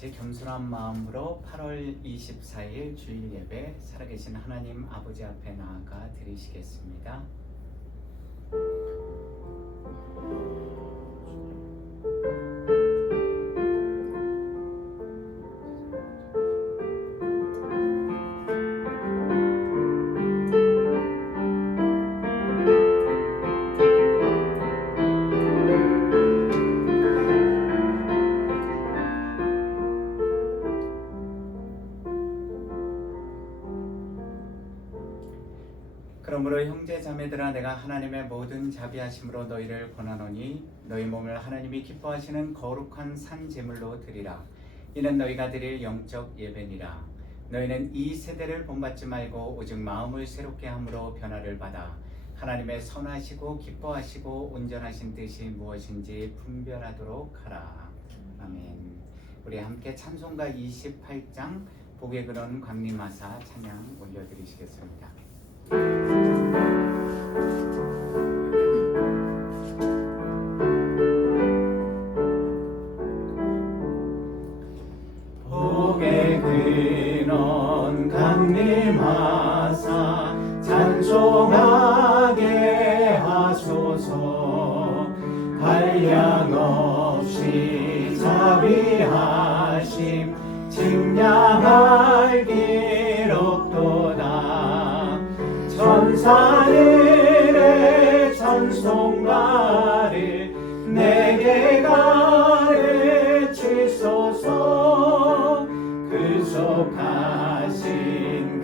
같이 겸손한 마음으로 8월 24일 주일 예배 살아계신 하나님 아버지 앞에 나아가 드리시겠습니다. 그러므로 형제 자매들아, 내가 하나님의 모든 자비하심으로 너희를 권하노니 너희 몸을 하나님이 기뻐하시는 거룩한 산 제물로 드리라. 이는 너희가 드릴 영적 예배니라. 너희는 이 세대를 본받지 말고 오직 마음을 새롭게 함으로 변화를 받아 하나님의 선하시고 기뻐하시고 온전하신 뜻이 무엇인지 분별하도록 하라. 아멘. 우리 함께 찬송가 28장 복의 근원 광림하사 찬양 올려드리시겠습니다. 복의 근원 강림하사 찬송하게 하소서. 한량 없이 자비하심 측량할 길 없도다. 천사들의 찬송가를 내게 가르치소서. 구속하신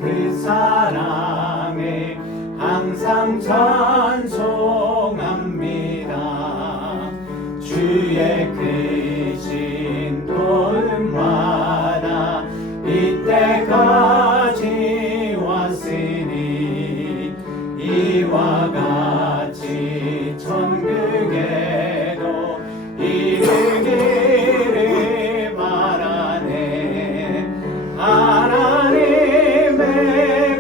그 사랑을 항상 찬송합니다. 주의 크신 도움마다 이때까지 왔으니 이와 같이 천국에도 이르기를 바라네. 하나님의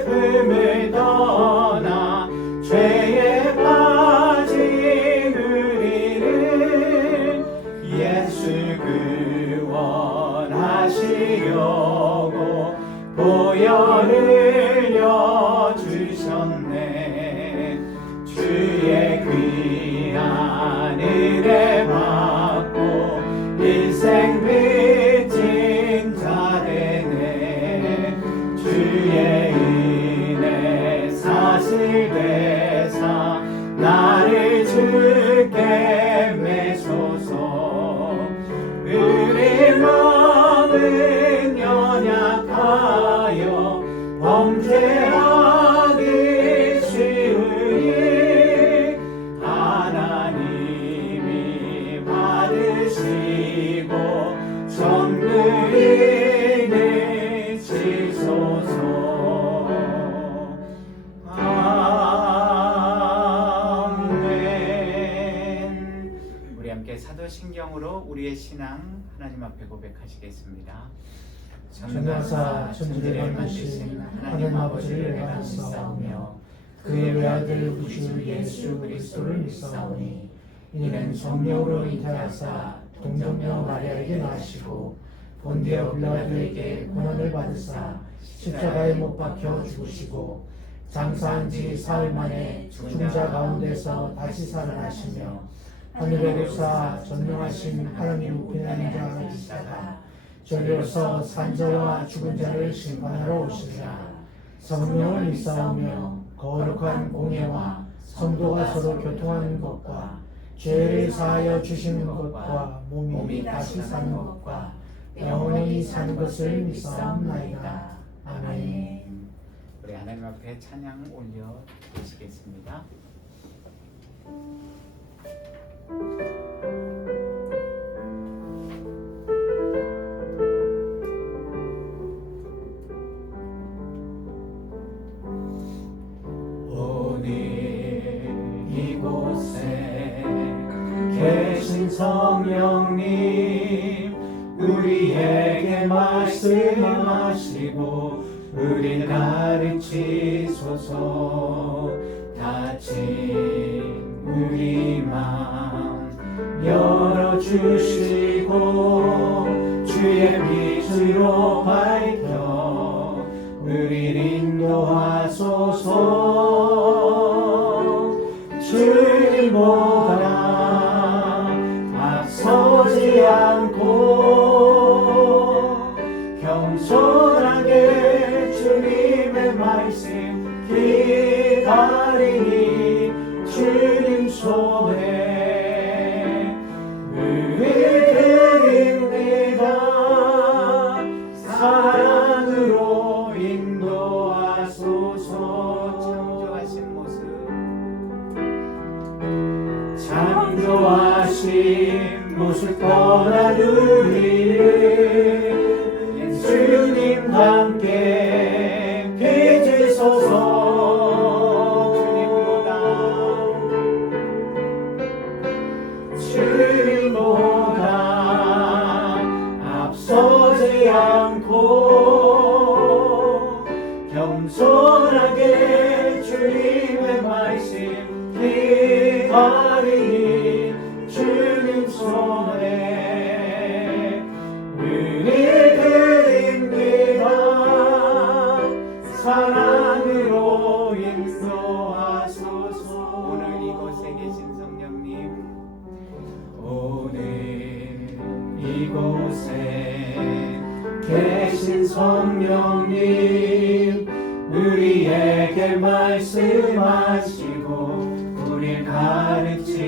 품을 떠나 죄에 빠진 우리를 예수 구원하시려고 보혈 흘려 주셨네. 주의 귀한 은혜 받고 일생 빚진 자 되네. 주의 은혜 사실되사 나를 주께 매소서. 우리 마음은 연약하여 범죄하기 쉬우니 하나님이 받으시고 전부인 내치소서. 아멘. 우리 함께 사도신경으로 우리의 신앙 하나님 앞에 고백하시겠습니다. 전능하사 천지를 만드신 하나님 아버지를 내가 믿사오며 그의 외아들 우리 주 예수 그리스도를 믿사오니 이는 성령으로 잉태하사 동정녀 마리아에게 나시고 본디오 빌라도에게 고난을 받으사 십자가에 못 박혀 죽으시고 장사한 지 사흘 만에 죽은 자 가운데서 다시 살아나시며 하늘에 오르사 전능하신 하나님 우편하는 자 계시다가 저리로서 산자와 죽은 자를 심판하러 오시리라. 성령을 믿사오며 거룩한 공예와 성도가 서로 교통하는 것과 죄를 사하여 주시는 것과 몸이 다시 사는 것과 영원히 사는 것을 믿사옵나이다. 아멘. 우리 하나님 앞에 찬양 올려 드리시겠습니다. 계신 성령님 우리에게 말씀하시고 우리 가르치소서. 다친 우리 마음 열어주시고 주의 빛으로 밝혀 우릴 인도하소서. 주님보다 앞서지 않고 겸손하게 주님의 말씀 기다리니 주님 손에 의드립니다. 사랑으로 인도하소서. 창조하신 모습 창조하신 모습 떠난 우리를 주님 함께 빚으소서. 주님보다 앞서지 않고 겸손하게 주님의 말씀 기다리니 주님 손에 의드립니다. 사랑으로 인도하소서. 오늘 이곳에 계신 성령님, 오늘 이곳에 계신 성령님, 우리에게 말씀하시고 우릴 가르치소서.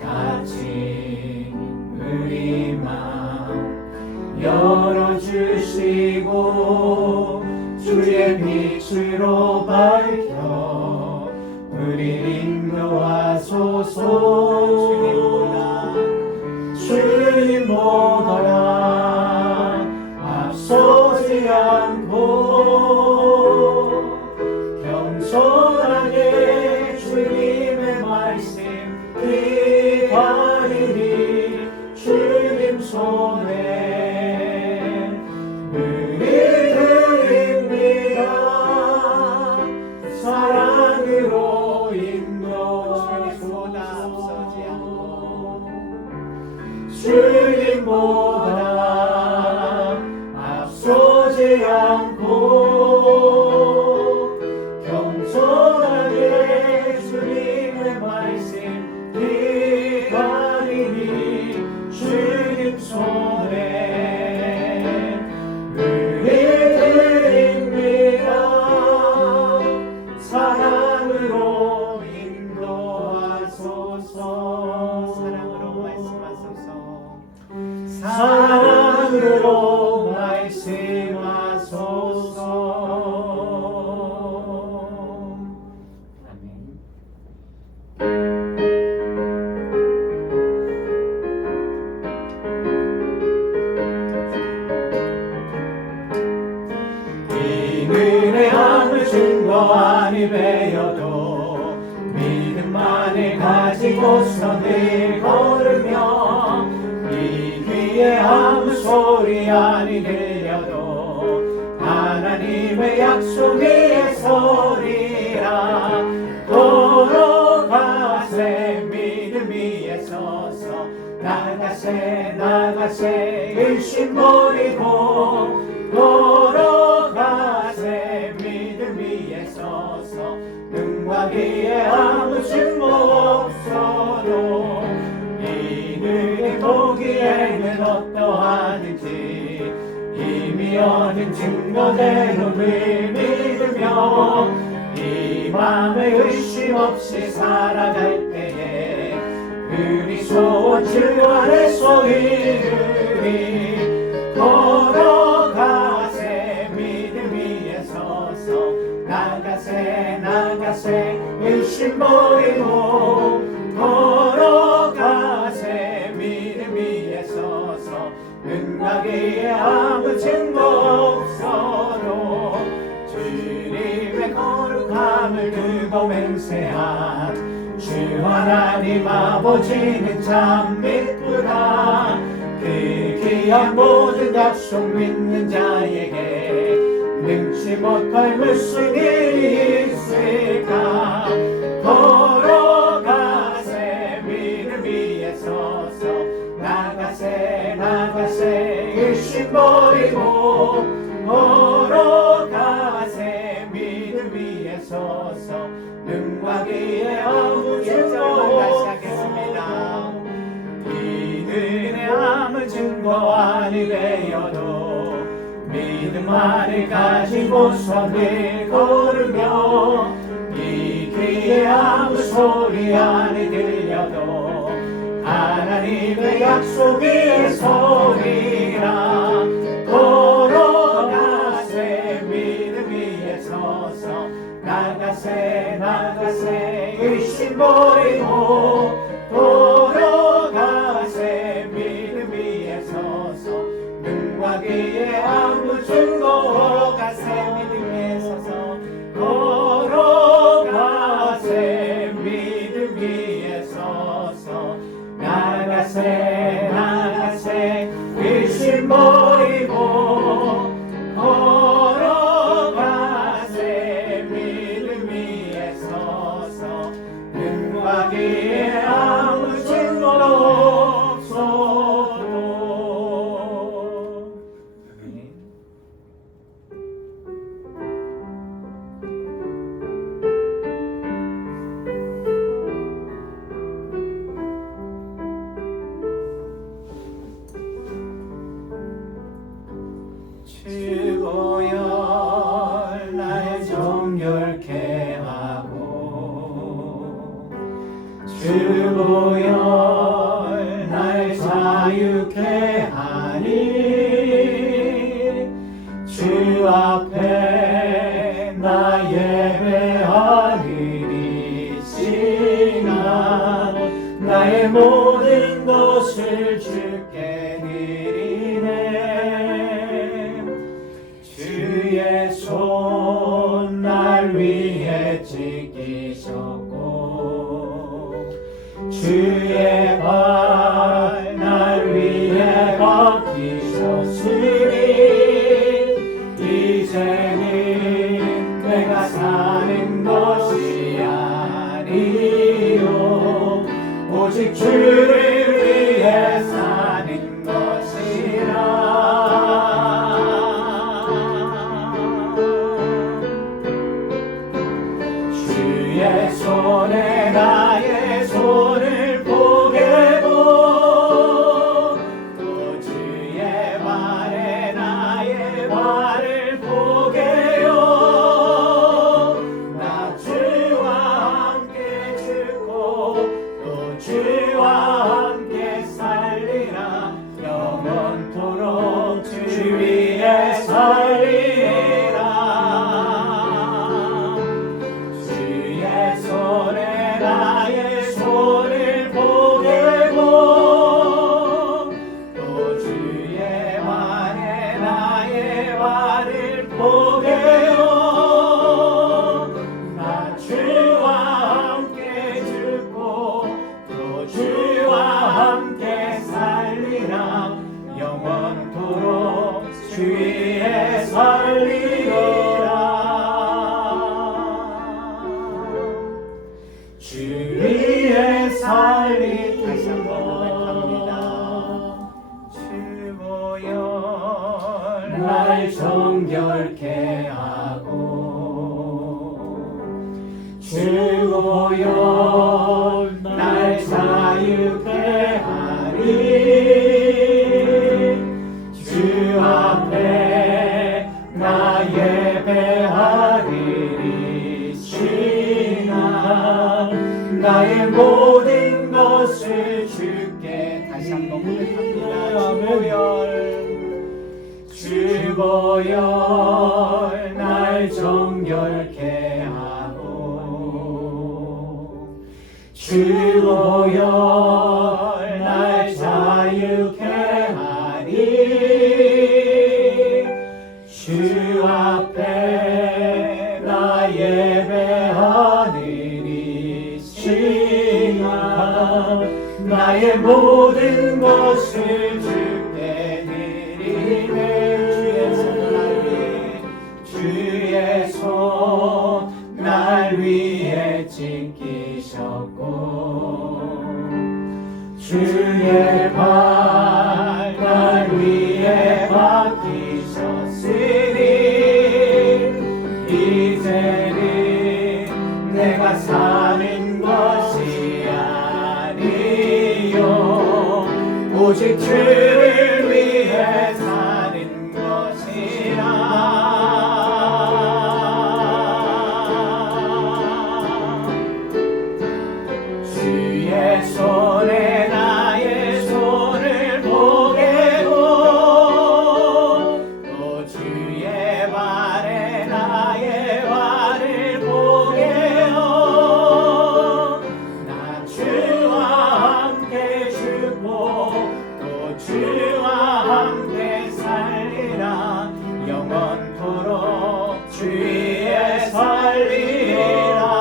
같이 우리 마음 열어주시고 주의 빛으로 밝혀 우릴 인도하소서. 주님보다 앞서지 않고 겸손하게 주님의 말씀 기다리니 주님 손에 의드립니다. 사랑으로 인도하소서. 주님보다 앞서지 않고 겸손하게 주님의 말씀 기다리니 주님 손에 의드립니다. 사랑으로 인도하소서. 사랑으로 말씀하소서. 사랑으로 말씀하소서. 아멘. 이 은혜 아무 증거 아니 배여도 믿음만을 가지고서 늘 걸으며 이 귀에 아무 소리 아니 들려도 하나님의 약속 위에 서리라. 걸어가세 믿음 위에 서서 나가세 나가세 의심 버리고 걸어가세 믿음 위에 서서 눈과 귀에 아무 증거 없어도 이들이 보기에는 어떠하든지 이미 얻은 증거대로 늘 믿으며 이 맘에 의심 없이 살아갈 때에 그리스도 주 안에서 이르리. 걸어가세 믿음 위에 서서 나가세 나가세 의심 버리고 걸어가세 믿음 위에 서서 눈과 귀에 아무 증거 없어도 주님의 거룩함을 두고 맹세한 주 하나님 아버지는 참 믿구나. 그 귀한 모든 약속 믿는 자에게 능치 못할 무슨 일이 있을까. 걸어가세 믿음 위에 서서 나가세 비추소서. 능과 기의 아무 다시 증거 하겠습니다. 이들의 아무 증거 아니 되어도 믿음만을 가지고 선을 걸으며 이 귀에 아무 소리 아니 들려도 하나님의 약속 위에 서리라. 걸어가세 믿음 위에 서서 나가세 나가세 의심 버리고 걸어가세 믿음 위에 서서 능과 기의 아무 증거 가세 믿음 위에 서서 걸어가세 믿음 위에 서서 나가세 나가세 의심 버리고 걸어가세 믿음 위에 서서 능과 기의 아무 증거 없어도. 아멘. 주보여 날 정결케 하고 주보여 날 자유케 하니 주 앞에 나 예배하리니 시간 나의 모든 것을 주께 드리네. 주의 손 날 위해 지키셨고 주의 발 날 위해 벗기셨으니 이제는 내가 사는 것이 아니요 오직 주를 위해 사는 것이라. 주의 손에 나의 손을 포개고 또 주의 발에 나의 발을 포개요. 나 주와 함께 죽고 또 주와 함께 살리라. 영원토록 주 위에 살리라. 주의 손에 나의 손을 포개고 또 주의 발에 나의 발을 포개요. 나 주와 함께 죽고 또 주와 함께 살리라. 영원토록 주 위에 살리라. 주 위에 살리. 다시 한번 고백합니다. 주보여 날 정결케 하고 주보여 날 자유케 하리. 주 앞에 나 예배하리니 시간 나의 모든 것을 주께. 다시 한번 고백합니다. 주보혈 날 정결케 하고 주보혈 날 자유케 하니 주 앞에 나 예배하니 시간 나의 모든 것을 주께 드리네. 주의 손 날 위해 지키셨고 주의 발 날 위해 맡기셨으니 이제는 내가 사는 것이 아니요 오직 주를 위해 사는 것이라. 주의 손에 나의 손을 보게고 또 주의 발에 나의 발을 보게요. 나 주와 함께 죽고 또 주와 함께 살리라. 영원토록 주의 살리라.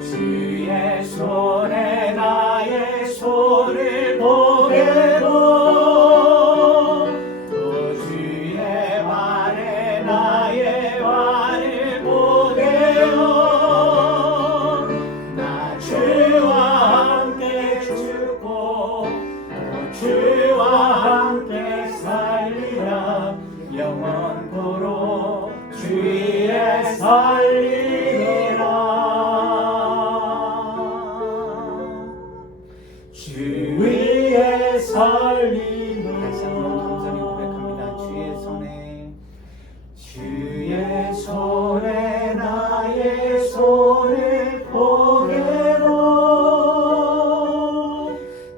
주의 손에 나의 손을 보게고 또 주의 발에 나의 발을 보게요. 나 주와 함께 죽고 또 주와 함께 살리라. 영원토록 주의 살리라. 주 위에 살리라. 다시 한번 겸손히 고백합니다. 주의 손에 나의 손을 보게고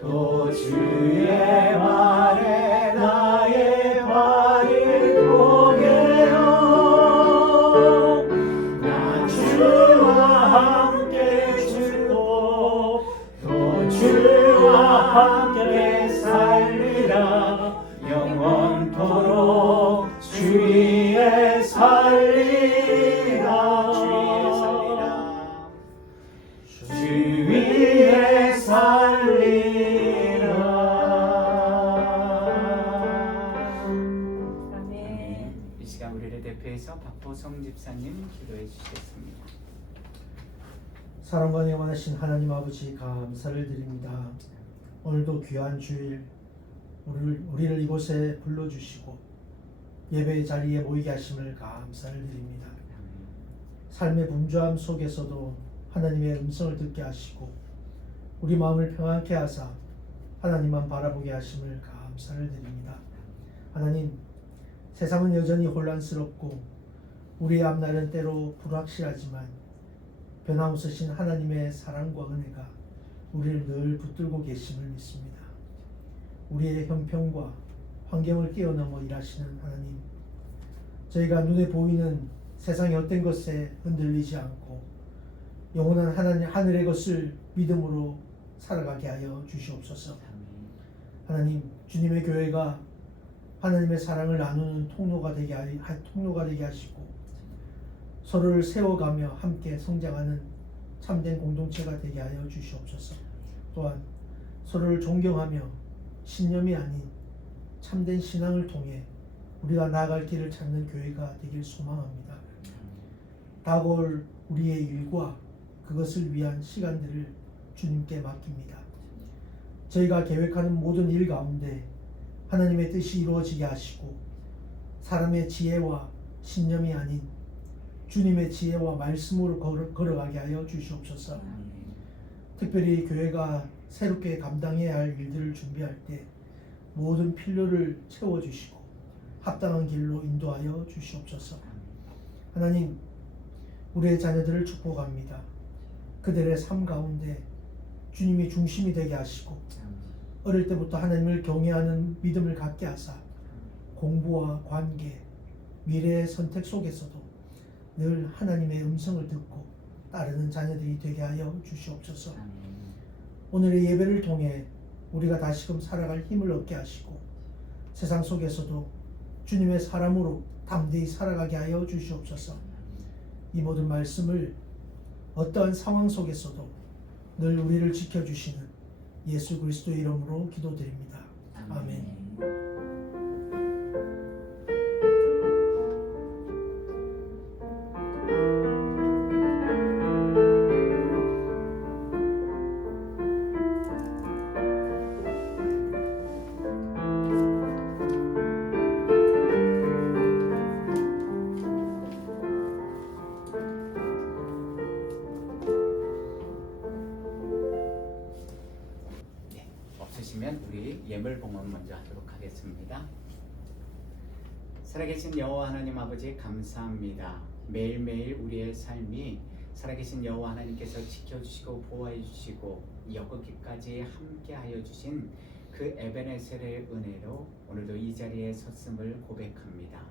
또 주의 발에 나의 발을 보게요. 나 주와 함께 죽고 또 주와 함께 살리라. 영원토록 주의 살리라. 주의 살리라. 아멘. 이 시간 우리를 대표해서 박보성 집사님 기도해 주시겠습니다. 사랑과 영원하신 하나님 아버지 감사를 드립니다. 오늘도 귀한 주일 우리를 이곳에 불러주시고 예배의 자리에 모이게 하심을 감사를 드립니다. 삶의 분주함 속에서도 하나님의 음성을 듣게 하시고 우리 마음을 평안케 하사 하나님만 바라보게 하심을 감사를 드립니다. 하나님, 세상은 여전히 혼란스럽고 우리의 앞날은 때로 불확실하지만 변함없으신 하나님의 사랑과 은혜가 우리를 늘 붙들고 계심을 믿습니다. 우리의 형편과 환경을 뛰어넘어 일하시는 하나님, 저희가 눈에 보이는 세상의 어떤 것에 흔들리지 않고 영원한 하나님 하늘의 것을 믿음으로 살아가게 하여 주시옵소서. 하나님, 주님의 교회가 하나님의 사랑을 나누는 통로가 되게 하시고 서로를 세워가며 함께 성장하는 참된 공동체가 되게 하여 주시옵소서. 또한 서로를 존경하며 신념이 아닌 참된 신앙을 통해 우리가 나아갈 길을 찾는 교회가 되길 소망합니다. 다가올 우리의 일과 그것을 위한 시간들을 주님께 맡깁니다. 저희가 계획하는 모든 일 가운데 하나님의 뜻이 이루어지게 하시고 사람의 지혜와 신념이 아닌 주님의 지혜와 말씀으로 걸어가게 하여 주시옵소서. 특별히 교회가 새롭게 감당해야 할 일들을 준비할 때 모든 필요를 채워주시고 합당한 길로 인도하여 주시옵소서. 하나님, 우리의 자녀들을 축복합니다. 그들의 삶 가운데 주님이 중심이 되게 하시고 어릴 때부터 하나님을 경외하는 믿음을 갖게 하사 공부와 관계, 미래의 선택 속에서도 늘 하나님의 음성을 듣고 따르는 자녀들이 되게 하여 주시옵소서. 오늘의 예배를 통해 우리가 다시금 살아갈 힘을 얻게 하시고 세상 속에서도 주님의 사람으로 담대히 살아가게 하여 주시옵소서. 이 모든 말씀을 어떠한 상황 속에서도 늘 우리를 지켜주시는 예수 그리스도의 이름으로 기도드립니다. 아멘. 예물 봉헌 먼저 하도록 하겠습니다. 살아계신 여호와 하나님 아버지 감사합니다. 매일매일 우리의 삶이 살아계신 여호와 하나님께서 지켜주시고 보호해 주시고 여기까지 함께하여 주신 그 에베네셀의 은혜로 오늘도 이 자리에 섰음을 고백합니다.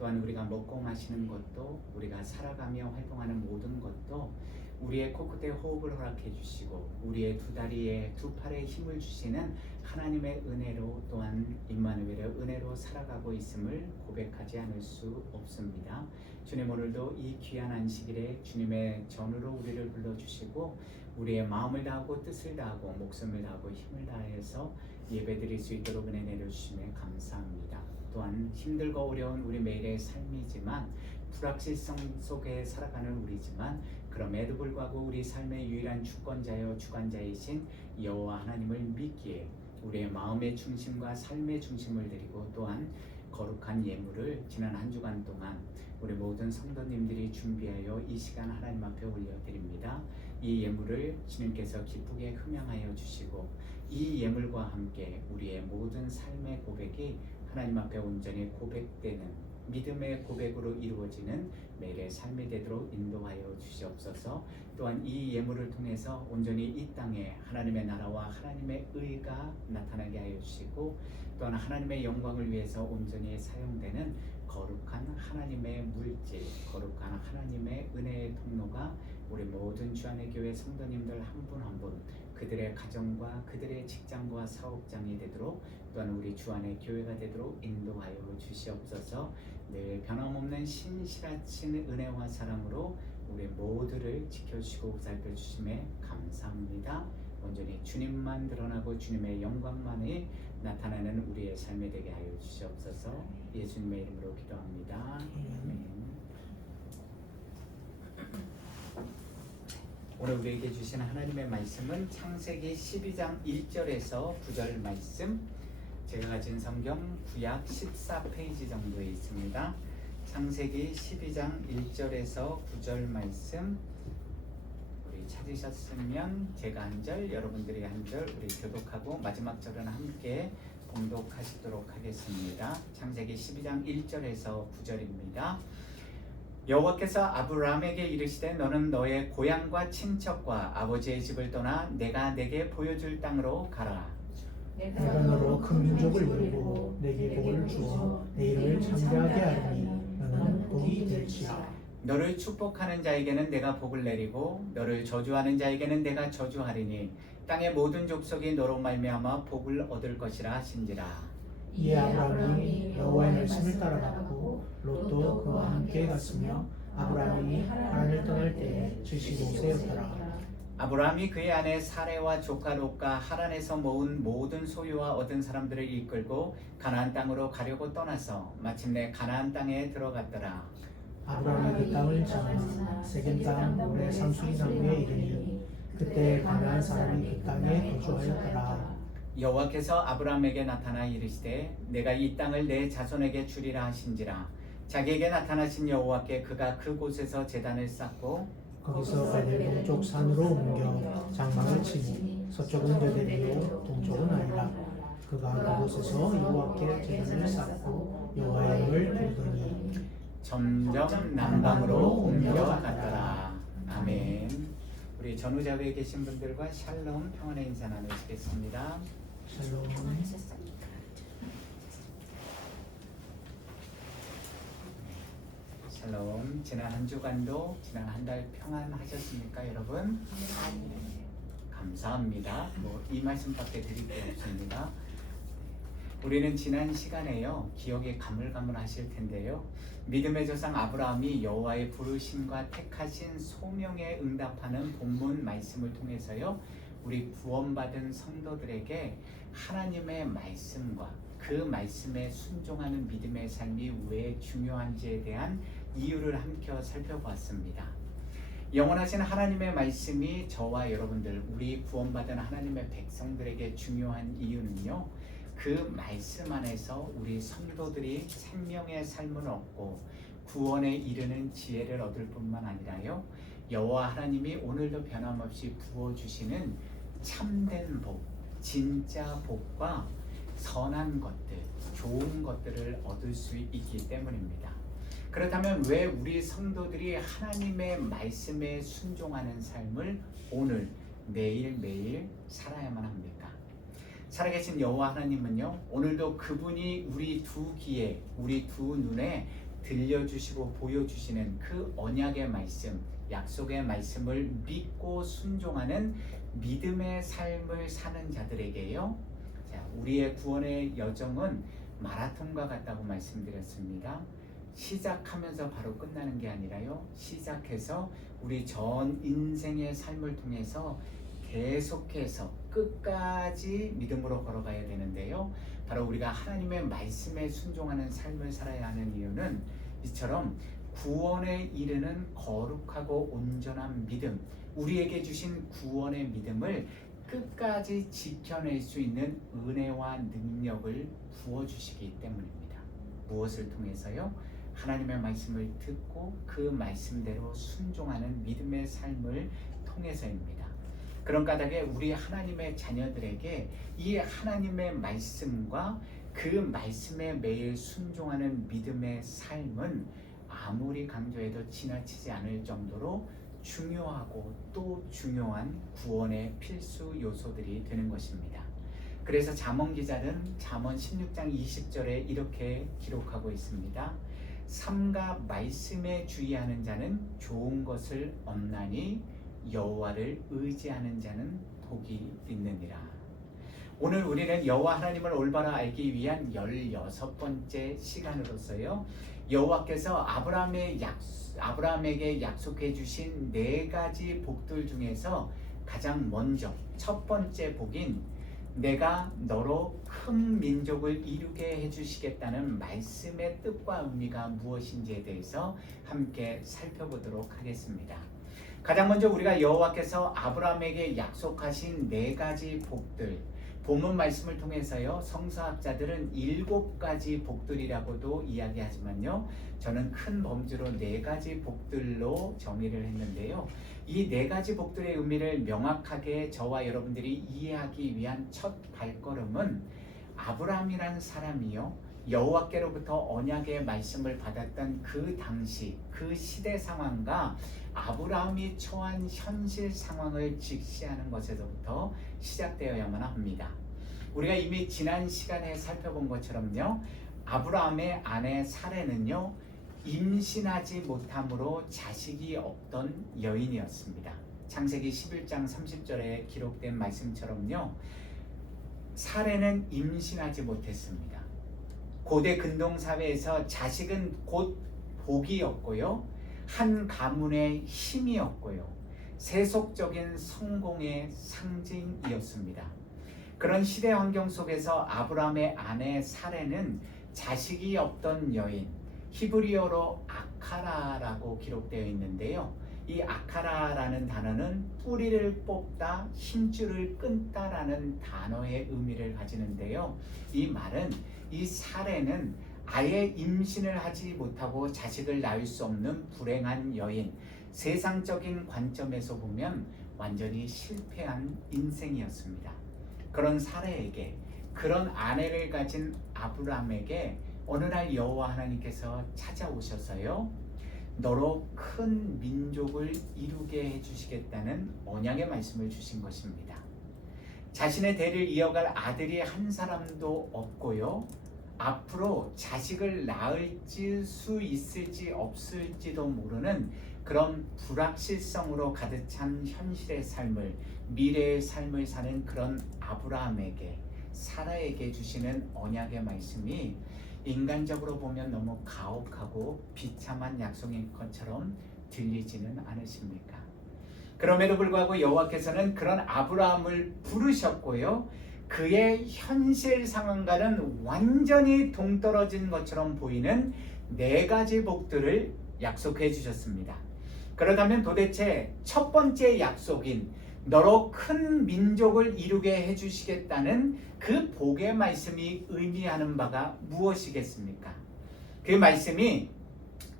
또한 우리가 먹고 마시는 것도 우리가 살아가며 활동하는 모든 것도 우리의 코끝에 호흡을 허락해 주시고 우리의 두 다리에 두 팔에 힘을 주시는 하나님의 은혜로 또한 임마누엘의 은혜로 살아가고 있음을 고백하지 않을 수 없습니다. 주님, 오늘도 이 귀한 안식일에 주님의 전으로 우리를 불러주시고 우리의 마음을 다하고 뜻을 다하고 목숨을 다하고 힘을 다해서 예배드릴 수 있도록 은혜 내려주심에 감사합니다. 또한 힘들고 어려운 우리 매일의 삶이지만 불확실성 속에 살아가는 우리지만 그럼에도 불구하고 우리 삶의 유일한 주권자여 주관자이신 여호와 하나님을 믿기에 우리의 마음의 중심과 삶의 중심을 드리고 또한 거룩한 예물을 지난 한 주간 동안 우리 모든 성도님들이 준비하여 이 시간 하나님 앞에 올려드립니다. 이 예물을 주님께서 기쁘게 흠양하여 주시고 이 예물과 함께 우리의 모든 삶의 고백이 하나님 앞에 온전히 고백되는 믿음의 고백으로 이루어지는 매일의 삶이 되도록 인도하여 주시옵소서. 또한 이 예물을 통해서 온전히 이 땅에 하나님의 나라와 하나님의 의가 나타나게 하여 주시고 또한 하나님의 영광을 위해서 온전히 사용되는 거룩한 하나님의 물질, 거룩한 하나님의 은혜의 통로가 우리 모든 주안의 교회 성도님들 한 분 한 분 그들의 가정과 그들의 직장과 사업장이 되도록 또한 우리 주안의 교회가 되도록 인도하여 주시옵소서. 늘 변함없는 신실하신 은혜와 사랑으로 우리 모두를 지켜주시고 보살펴 주심에 감사합니다. 온전히 주님만 드러나고 주님의 영광만이 나타나는 우리의 삶이 되게 하여 주시옵소서. 예수님의 이름으로 기도합니다. 아멘. 오늘 우리에게 주신 하나님의 말씀은 창세기 12장 1절에서 9절 말씀, 제가 가진 성경 구약 14페이지 정도에 있습니다. 창세기 12장 1절에서 9절 말씀 우리 찾으셨으면 제가 한 절, 여러분들이 한 절 우리 교독하고 마지막 절은 함께 봉독하시도록 하겠습니다. 창세기 12장 1절에서 9절입니다. 여호와께서 아브라함에게 이르시되 너는 너의 고향과 친척과 아버지의 집을 떠나 내가 내게 보여줄 땅으로 가라. 내가 너로 큰 민족을 이루고 내게 복을 주어 내 이름을 창대하게 하리니 너는 복이 될지라. 너를 축복하는 자에게는 내가 복을 내리고 너를 저주하는 자에게는 내가 저주하리니 땅의 모든 족속이 너로 말미암아 복을 얻을 것이라 하신지라. 이에 아브라함이 여호와의 말씀을 따라갔고 롯도 그와 함께 갔으며 아브라함이 하란을 떠날 때에 75세였더라. 아브라함이 그의 아내 사레와 조카 롯과 하란에서 모은 모든 소유와 얻은 사람들을 이끌고 가나안 땅으로 가려고 떠나서 마침내 가나안 땅에 들어갔더라. 아브라함이 그 땅을 지나 세겜 땅 모래 상수리 나무에 이르니 그때 가나안 사람이 그 땅에 거주하였더라. 여호와께서 아브라함에게 나타나 이르시되 내가 이 땅을 내 자손에게 주리라 하신지라. 자기에게 나타나신 여호와께 그가 그곳에서 제단을 쌓고 거기서 베델 동쪽 산으로 옮겨 장막을 치니 서쪽은 베델이요 동쪽은 아이라. 그가 그곳에서 여호와께 제단을 쌓고 여호와의 이름을 부르더니 점점 남방으로 옮겨갔더라. 아멘. 우리 전후자회에 계신 분들과 샬롬 평안의 인사 나누시겠습니다. 샬롬. 샬롬. 지난 한 주간도 지난 한 달 평안하셨습니까, 여러분? 감사합니다. 이 말씀밖에 드릴 게 없습니다. 우리는 지난 시간에요, 기억에 가물가물하실 텐데요, 믿음의 조상 아브라함이 여호와의 부르심과 택하신 소명에 응답하는 본문 말씀을 통해서요, 우리 구원받은 성도들에게 하나님의 말씀과 그 말씀에 순종하는 믿음의 삶이 왜 중요한지에 대한 이유를 함께 살펴보았습니다. 영원하신 하나님의 말씀이 저와 여러분들, 우리 구원받은 하나님의 백성들에게 중요한 이유는요, 그 말씀 안에서 우리 성도들이 생명의 삶을 얻고 구원에 이르는 지혜를 얻을 뿐만 아니라요, 여호와 하나님이 오늘도 변함없이 부어주시는 참된 복, 진짜 복과 선한 것들, 좋은 것들을 얻을 수 있기 때문입니다. 그렇다면 왜 우리 성도들이 하나님의 말씀에 순종하는 삶을 오늘 매일매일 살아야만 합니까? 살아계신 여호와 하나님은요, 오늘도 그분이 우리 두 귀에, 우리 두 눈에 들려주시고 보여주시는 그 언약의 말씀, 약속의 말씀을 믿고 순종하는 믿음의 삶을 사는 자들에게요, 자, 우리의 구원의 여정은 마라톤과 같다고 말씀드렸습니다. 시작하면서 바로 끝나는 게 아니라요, 시작해서 우리 전 인생의 삶을 통해서 계속해서 끝까지 믿음으로 걸어가야 되는데요, 바로 우리가 하나님의 말씀에 순종하는 삶을 살아야 하는 이유는 이처럼 구원에 이르는 거룩하고 온전한 믿음, 우리에게 주신 구원의 믿음을 끝까지 지켜낼 수 있는 은혜와 능력을 부어주시기 때문입니다. 무엇을 통해서요? 하나님의 말씀을 듣고 그 말씀대로 순종하는 믿음의 삶을 통해서입니다. 그런 까닭에 우리 하나님의 자녀들에게 이 하나님의 말씀과 그 말씀에 매일 순종하는 믿음의 삶은 아무리 강조해도 지나치지 않을 정도로 중요하고 또 중요한 구원의 필수 요소들이 되는 것입니다. 그래서 잠언 기자는 잠언 16장 20절에 이렇게 기록하고 있습니다. 삼가 말씀에 주의하는 자는 좋은 것을 얻나니 여호와를 의지하는 자는 복이 있느니라. 오늘 우리는 여호와 하나님을 올바로 알기 위한 16번째 시간으로서요, 여호와께서 아브라함에게 약속해 주신 4가지 복들 중에서 가장 먼저 첫 번째 복인 내가 너로 큰 민족을 이루게 해주시겠다는 말씀의 뜻과 의미가 무엇인지에 대해서 함께 살펴보도록 하겠습니다. 가장 먼저 우리가 여호와께서 아브라함에게 약속하신 4가지 복들, 본문 말씀을 통해서요, 성서학자들은 7가지 복들이라고도 이야기하지만요, 저는 큰 범주로 4가지 복들로 정의를 했는데요, 이 4가지 복들의 의미를 명확하게 저와 여러분들이 이해하기 위한 첫 발걸음은 아브라함이라는 사람이요, 여호와께로부터 언약의 말씀을 받았던 그 당시 그 시대 상황과 아브라함이 처한 현실 상황을 직시하는 것에서부터 시작되어야만 합니다. 우리가 이미 지난 시간에 살펴본 것처럼요, 아브라함의 아내 사레는요, 임신하지 못함으로 자식이 없던 여인이었습니다. 창세기 11장 30절에 기록된 말씀처럼요, 사레는 임신하지 못했습니다. 고대 근동사회에서 자식은 곧 복이었고요, 한 가문의 힘이었고요, 세속적인 성공의 상징이었습니다. 그런 시대 환경 속에서 아브라함의 아내 사레는 자식이 없던 여인, 히브리어로 아카라라고 기록되어 있는데요, 이 아카라라는 단어는 뿌리를 뽑다, 힘줄을 끊다라는 단어의 의미를 가지는데요, 이 말은 이 사레는 아예 임신을 하지 못하고 자식을 낳을 수 없는 불행한 여인, 세상적인 관점에서 보면 완전히 실패한 인생이었습니다. 그런 사레에게, 그런 아내를 가진 아브라함에게 어느 날 여호와 하나님께서 찾아오셔서요, 너로 큰 민족을 이루게 해주시겠다는 언약의 말씀을 주신 것입니다. 자신의 대를 이어갈 아들이 한 사람도 없고요, 앞으로 자식을 낳을 수 있을지 없을지도 모르는 그런 불확실성으로 가득 찬 현실의 삶을, 미래의 삶을 사는 그런 아브라함에게, 사라에게 주시는 언약의 말씀이 인간적으로 보면 너무 가혹하고 비참한 약속인 것처럼 들리지는 않으십니까? 그럼에도 불구하고 여호와께서는 그런 아브라함을 부르셨고요, 그의 현실 상황과는 완전히 동떨어진 것처럼 보이는 4가지 복들을 약속해 주셨습니다. 그렇다면 도대체 첫 번째 약속인 너로 큰 민족을 이루게 해주시겠다는 그 복의 말씀이 의미하는 바가 무엇이겠습니까? 그 말씀이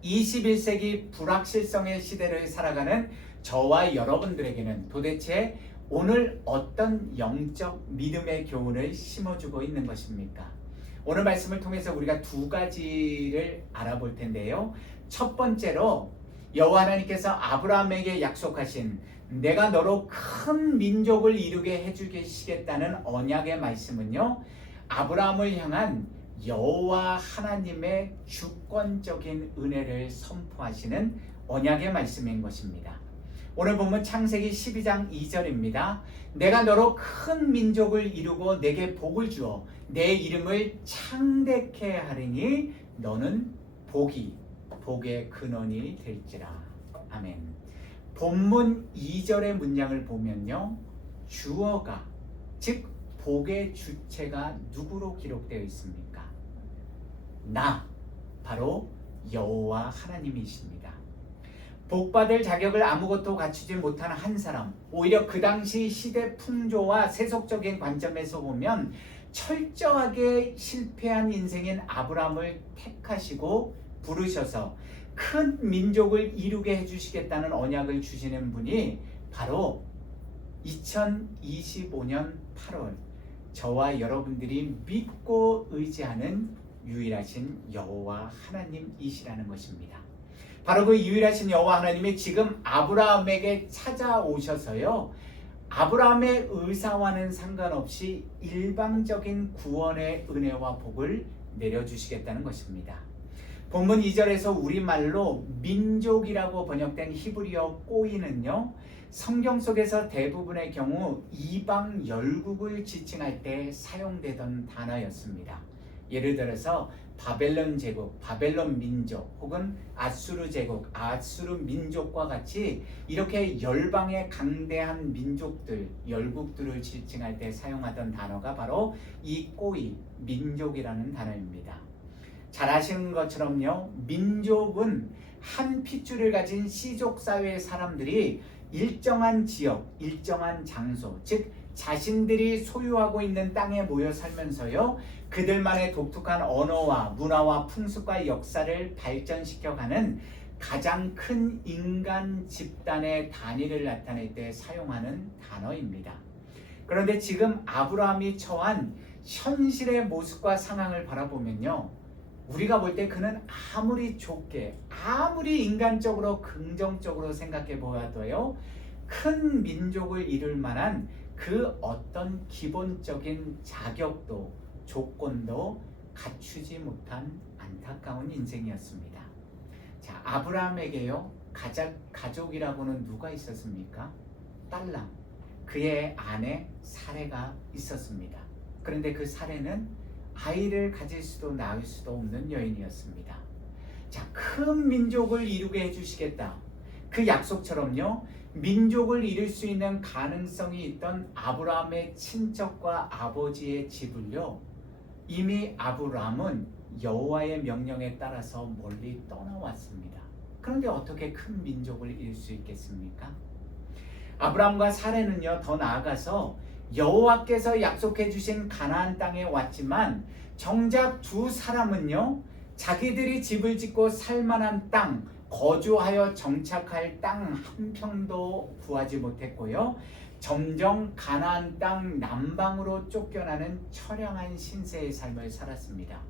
21세기 불확실성의 시대를 살아가는 저와 여러분들에게는 도대체 오늘 어떤 영적 믿음의 교훈을 심어주고 있는 것입니까? 오늘 말씀을 통해서 우리가 두 가지를 알아볼 텐데요. 첫 번째로 여호와 하나님께서 아브라함에게 약속하신 내가 너로 큰 민족을 이루게 해주시겠다는 언약의 말씀은요, 아브라함을 향한 여호와 하나님의 주권적인 은혜를 선포하시는 언약의 말씀인 것입니다. 오늘 보면 창세기 12장 2절입니다. 내가 너로 큰 민족을 이루고 내게 복을 주어 내 이름을 창대케 하리니 너는 복의 근원이 될지라. 아멘. 본문 2절의 문장을 보면요, 주어가 즉 복의 주체가 누구로 기록되어 있습니까? 바로 여호와 하나님이십니다. 복받을 자격을 아무것도 갖추지 못한 한 사람, 오히려 그 당시 시대 풍조와 세속적인 관점에서 보면 철저하게 실패한 인생인 아브라함을 택하시고 부르셔서 큰 민족을 이루게 해주시겠다는 언약을 주시는 분이 바로 2025년 8월 저와 여러분들이 믿고 의지하는 유일하신 여호와 하나님이시라는 것입니다. 바로 그 유일하신 여호와 하나님이 지금 아브라함에게 찾아오셔서요, 아브라함의 의사와는 상관없이 일방적인 구원의 은혜와 복을 내려주시겠다는 것입니다. 본문 2절에서 우리말로 민족이라고 번역된 히브리어 꼬이는요, 성경 속에서 대부분의 경우 이방 열국을 지칭할 때 사용되던 단어였습니다. 예를 들어서 바벨론 제국, 바벨론 민족 혹은 아수르 제국, 아수르 민족과 같이 이렇게 열방의 강대한 민족들, 열국들을 지칭할 때 사용하던 단어가 바로 이 꼬이, 민족이라는 단어입니다. 잘 아시는 것처럼요, 민족은 한 핏줄을 가진 씨족사회의 사람들이 일정한 지역, 일정한 장소, 즉 자신들이 소유하고 있는 땅에 모여 살면서요, 그들만의 독특한 언어와 문화와 풍습과 역사를 발전시켜가는 가장 큰 인간 집단의 단위를 나타낼 때 사용하는 단어입니다. 그런데 지금 아브라함이 처한 현실의 모습과 상황을 바라보면요, 우리가 볼 때 그는 아무리 좋게, 아무리 인간적으로 긍정적으로 생각해 보아도요, 큰 민족을 이룰 만한 그 어떤 기본적인 자격도 조건도 갖추지 못한 안타까운 인생이었습니다. 자, 아브라함에게요, 가족이라고는 누가 있었습니까? 딸랑, 그의 아내 사레가 있었습니다. 그런데 그 사레는 아이를 가질 수도 낳을 수도 없는 여인이었습니다. 자, 큰 민족을 이루게 해주시겠다. 그 약속처럼요, 민족을 이룰 수 있는 가능성이 있던 아브라함의 친척과 아버지의 집을요, 이미 아브라함은 여호와의 명령에 따라서 멀리 떠나왔습니다. 그런데 어떻게 큰 민족을 이룰 수 있겠습니까? 아브라함과 사레는요, 더 나아가서 여호와께서 약속해 주신 가나안 땅에 왔지만 정작 두 사람은요, 자기들이 집을 짓고 살만한 땅, 거주하여 정착할 땅 한 평도 구하지 못했고요, 점점 가나안 땅 남방으로 쫓겨나는 처량한 신세의 삶을 살았습니다.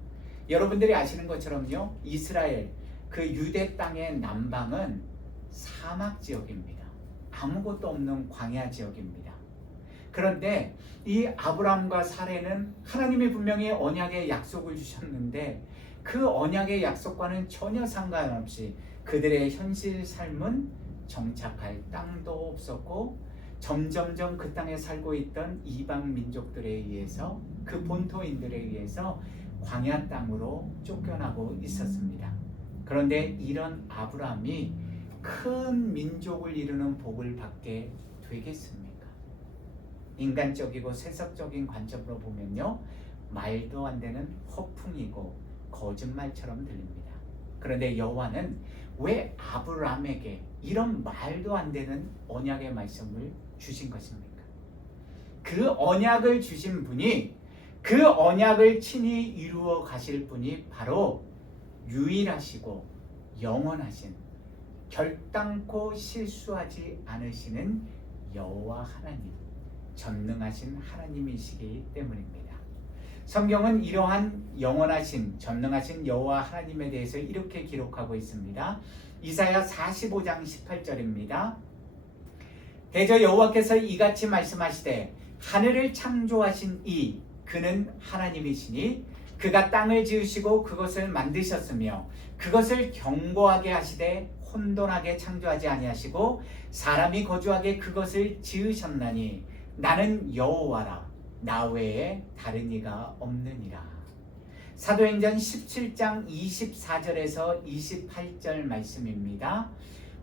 여러분들이 아시는 것처럼요, 이스라엘 그 유대 땅의 남방은 사막 지역입니다. 아무것도 없는 광야 지역입니다. 그런데 이 아브라함과 사레는 하나님이 분명히 언약의 약속을 주셨는데 그 언약의 약속과는 전혀 상관없이 그들의 현실 삶은 정착할 땅도 없었고 점점점 그 땅에 살고 있던 이방 민족들에 의해서, 그 본토인들에 의해서 광야 땅으로 쫓겨나고 있었습니다. 그런데 이런 아브라함이 큰 민족을 이루는 복을 받게 되겠습니까? 인간적이고 세속적인 관점으로 보면요, 말도 안 되는 허풍이고 거짓말처럼 들립니다. 그런데 여호와는 왜 아브라함에게 이런 말도 안 되는 언약의 말씀을 주신 것입니까? 그 언약을 주신 분이, 그 언약을 친히 이루어 가실 분이 바로 유일하시고 영원하신, 결단코 실수하지 않으시는 여호와 하나님, 전능하신 하나님이시기 때문입니다. 성경은 이러한 영원하신 전능하신 여호와 하나님에 대해서 이렇게 기록하고 있습니다. 이사야 45장 18절입니다. 대저 여호와께서 이같이 말씀하시되 하늘을 창조하신 이 그는 하나님이시니 그가 땅을 지으시고 그것을 만드셨으며 그것을 견고하게 하시되 혼돈하게 창조하지 아니하시고 사람이 거주하게 그것을 지으셨나니 나는 여호와라 나 외에 다른 이가 없느니라. 사도행전 17장 24절에서 28절 말씀입니다.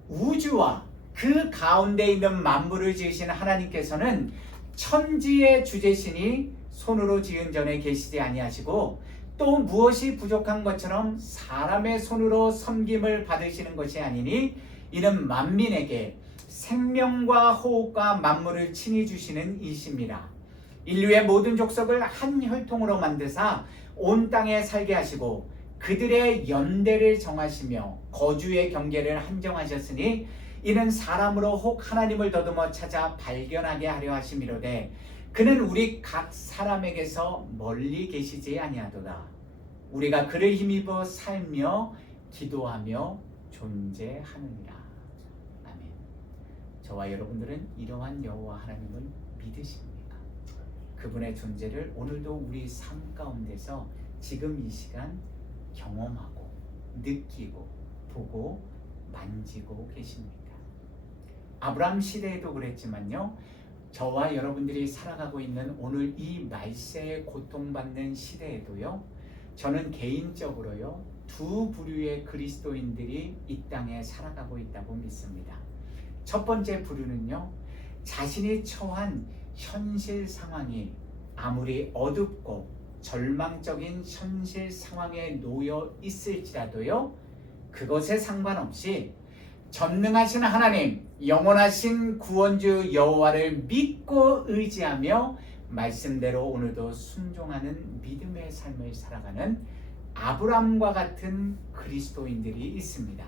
우주와 그 가운데 있는 만물을 지으신 하나님께서는 천지의 주제시니 손으로 지은 전에 계시지 아니하시고 또 무엇이 부족한 것처럼 사람의 손으로 섬김을 받으시는 것이 아니니 이는 만민에게 생명과 호흡과 만물을 친히 주시는 이심이라. 인류의 모든 족속을 한 혈통으로 만드사 온 땅에 살게 하시고 그들의 연대를 정하시며 거주의 경계를 한정하셨으니 이는 사람으로 혹 하나님을 더듬어 찾아 발견하게 하려 하심이로되 그는 우리 각 사람에게서 멀리 계시지 아니하도다. 우리가 그를 힘입어 살며 기도하며 존재하느니라. 아멘. 저와 여러분들은 이러한 여호와 하나님을 믿으십니까? 그분의 존재를 오늘도 우리 삶 가운데서 지금 이 시간 경험하고 느끼고 보고 만지고 계십니까? 아브라함 시대에도 그랬지만요, 저와 여러분들이 살아가고 있는 오늘 이 말세에 고통받는 시대에도요, 저는 개인적으로요 두 부류의 그리스도인들이 이 땅에 살아가고 있다고 믿습니다. 첫 번째 부류는요, 자신이 처한 현실 상황이 아무리 어둡고 절망적인 현실 상황에 놓여 있을지라도요, 그것에 상관없이 전능하신 하나님, 영원하신 구원주 여호와를 믿고 의지하며 말씀대로 오늘도 순종하는 믿음의 삶을 살아가는 아브라함과 같은 그리스도인들이 있습니다.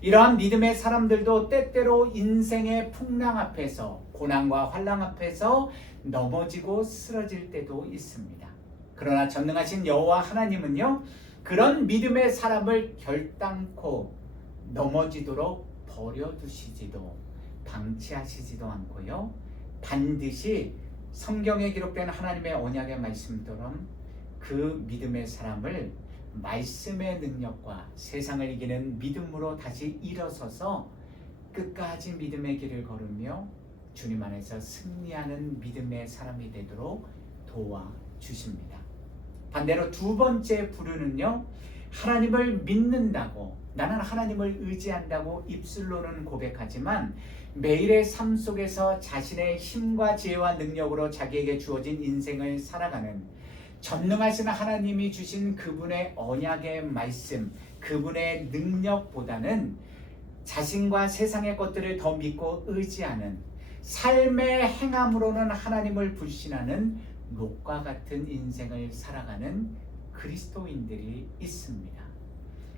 이러한 믿음의 사람들도 때때로 인생의 풍랑 앞에서, 고난과 환난 앞에서 넘어지고 쓰러질 때도 있습니다. 그러나 전능하신 여호와 하나님은요, 그런 믿음의 사람을 결단코 넘어지도록 버려두시지도 방치하시지도 않고요, 반드시 성경에 기록된 하나님의 언약의 말씀처럼 그 믿음의 사람을 말씀의 능력과 세상을 이기는 믿음으로 다시 일어서서 끝까지 믿음의 길을 걸으며 주님 안에서 승리하는 믿음의 사람이 되도록 도와주십니다. 반대로 두 번째 부류는요, 하나님을 믿는다고, 나는 하나님을 의지한다고 입술로는 고백하지만 매일의 삶 속에서 자신의 힘과 지혜와 능력으로 자기에게 주어진 인생을 살아가는 전능하신 하나님이 주신 그분의 언약의 말씀, 그분의 능력보다는 자신과 세상의 것들을 더 믿고 의지하는, 삶의 행함으로는 하나님을 불신하는 롯과 같은 인생을 살아가는 그리스도인들이 있습니다.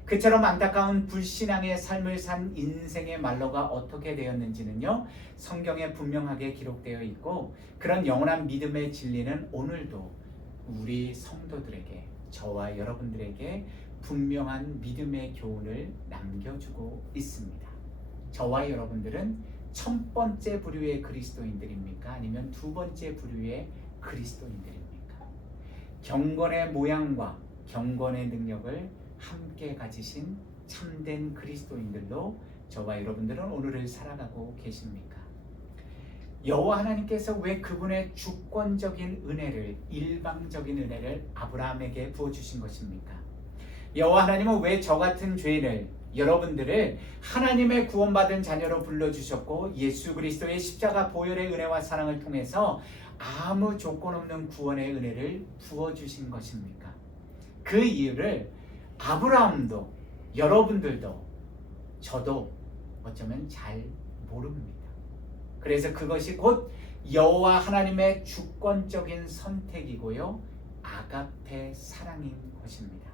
그처럼 안타까운 불신앙의 삶을 산 인생의 말로가 어떻게 되었는지는요, 성경에 분명하게 기록되어 있고, 그런 영원한 믿음의 진리는 오늘도 우리 성도들에게, 저와 여러분들에게 분명한 믿음의 교훈을 남겨주고 있습니다. 저와 여러분들은 첫 번째 부류의 그리스도인들입니까? 아니면 두 번째 부류의 그리스도인들입니까? 경건의 모양과 경건의 능력을 함께 가지신 참된 그리스도인들로 저와 여러분들은 오늘을 살아가고 계십니까? 여호와 하나님께서 왜 그분의 주권적인 은혜를, 일방적인 은혜를 아브라함에게 부어주신 것입니까? 여호와 하나님은 왜 저 같은 죄인을, 여러분들을 하나님의 구원받은 자녀로 불러주셨고 예수 그리스도의 십자가 보혈의 은혜와 사랑을 통해서 아무 조건 없는 구원의 은혜를 부어주신 것입니까? 그 이유를 아브라함도, 여러분들도, 저도 어쩌면 잘 모릅니다. 그래서 그것이 곧 여호와 하나님의 주권적인 선택이고요, 아가페 사랑인 것입니다.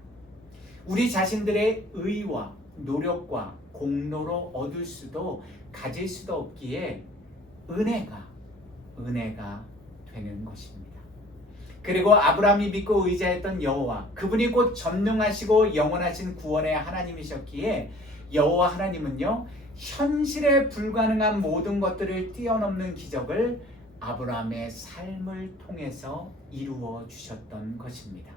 우리 자신들의 의와 노력과 공로로 얻을 수도 가질 수도 없기에 은혜가 되는 것입니다. 그리고 아브라함이 믿고 의지했던 여호와, 그분이 곧 전능하시고 영원하신 구원의 하나님이셨기에 여호와 하나님은요, 현실에 불가능한 모든 것들을 뛰어넘는 기적을 아브라함의 삶을 통해서 이루어 주셨던 것입니다.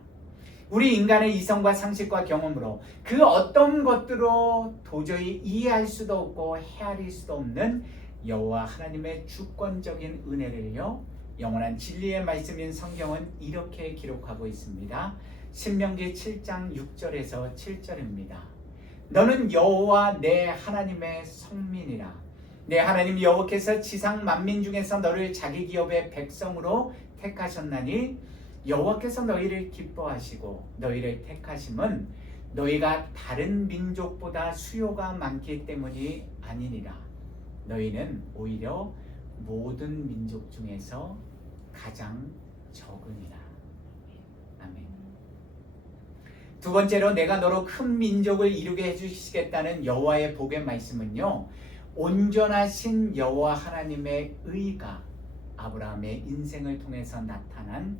우리 인간의 이성과 상식과 경험으로 그 어떤 것들로 도저히 이해할 수도 없고 헤아릴 수도 없는 여호와 하나님의 주권적인 은혜를요, 영원한 진리의 말씀인 성경은 이렇게 기록하고 있습니다. 신명기 7장 6절에서 7절입니다. 너는 여호와 내 하나님의 성민이라. 내 하나님 여호와께서 지상 만민 중에서 너를 자기 기업의 백성으로 택하셨나니 여호와께서 너희를 기뻐하시고 너희를 택하심은 너희가 다른 민족보다 수요가 많기 때문이 아니니라. 너희는 오히려 모든 민족 중에서 가장 적으니라. 아멘. 두 번째로 내가 너로 큰 민족을 이루게 해주시겠다는 여호와의 복의 말씀은요, 온전하신 여호와 하나님의 의가 아브라함의 인생을 통해서 나타난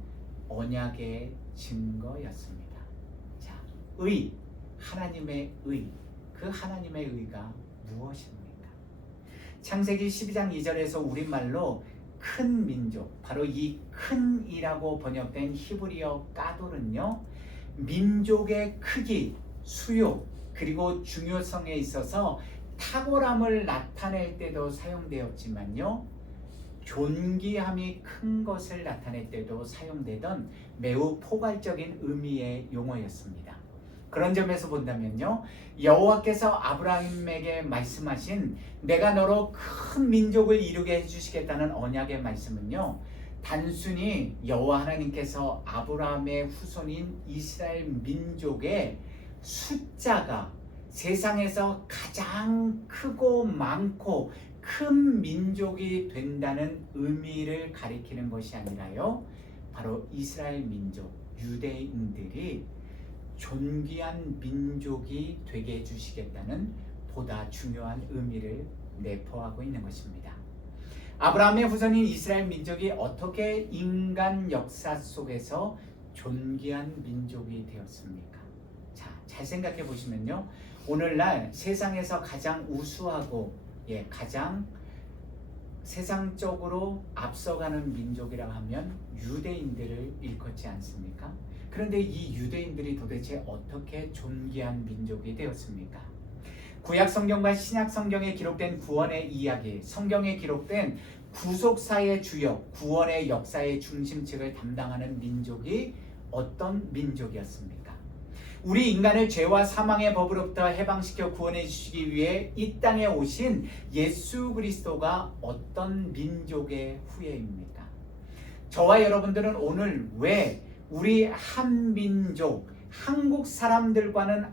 언약의 증거였습니다. 자, 의, 하나님의 의, 그 하나님의 의가 무엇입니까? 창세기 12장 2절에서 우리말로 큰 민족, 바로 이 큰이라고 번역된 히브리어 까돌은요, 민족의 크기, 수요, 그리고 중요성에 있어서 탁월함을 나타낼 때도 사용되었지만요, 존귀함이 큰 것을 나타낼 때도 사용되던 매우 포괄적인 의미의 용어였습니다. 그런 점에서 본다면요, 여호와께서 아브라함에게 말씀하신 내가 너로 큰 민족을 이루게 해주시겠다는 언약의 말씀은요, 단순히 여호와 하나님께서 아브라함의 후손인 이스라엘 민족의 숫자가 세상에서 가장 크고 많고 큰 민족이 된다는 의미를 가리키는 것이 아니라요, 바로 이스라엘 민족, 유대인들이 존귀한 민족이 되게 해주시겠다는 보다 중요한 의미를 내포하고 있는 것입니다. 아브라함의 후손인 이스라엘 민족이 어떻게 인간 역사 속에서 존귀한 민족이 되었습니까? 자, 잘 생각해 보시면요, 오늘날 세상에서 가장 우수하고 가장 세상적으로 앞서가는 민족이라고 하면 유대인들을 일컫지 않습니까? 그런데 이 유대인들이 도대체 어떻게 존귀한 민족이 되었습니까? 구약 성경과 신약 성경에 기록된 구원의 이야기, 성경에 기록된 구속사의 주역, 구원의 역사의 중심책을 담당하는 민족이 어떤 민족이었습니까? 우리 인간을 죄와 사망의 법으로부터 해방시켜 구원해 주시기 위해 이 땅에 오신 예수 그리스도가 어떤 민족의 후예입니까? 저와 여러분들은 오늘 왜 우리 한민족, 한국 사람들과는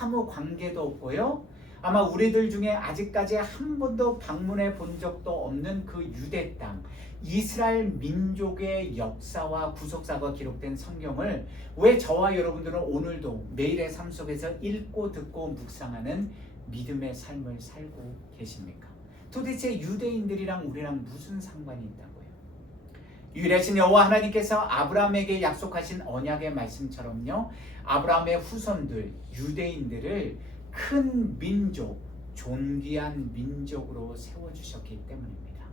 아무 관계도 없고요, 아마 우리들 중에 아직까지 한 번도 방문해 본 적도 없는 그 유대 땅, 이스라엘 민족의 역사와 구속사가 기록된 성경을 왜 저와 여러분들은 오늘도 매일의 삶 속에서 읽고 듣고 묵상하는 믿음의 삶을 살고 계십니까? 도대체 유대인들이랑 우리랑 무슨 상관이 있다고요? 유일하신 여호와 하나님께서 아브라함에게 약속하신 언약의 말씀처럼요, 아브라함의 후손들, 유대인들을 큰 민족, 존귀한 민족으로 세워주셨기 때문입니다.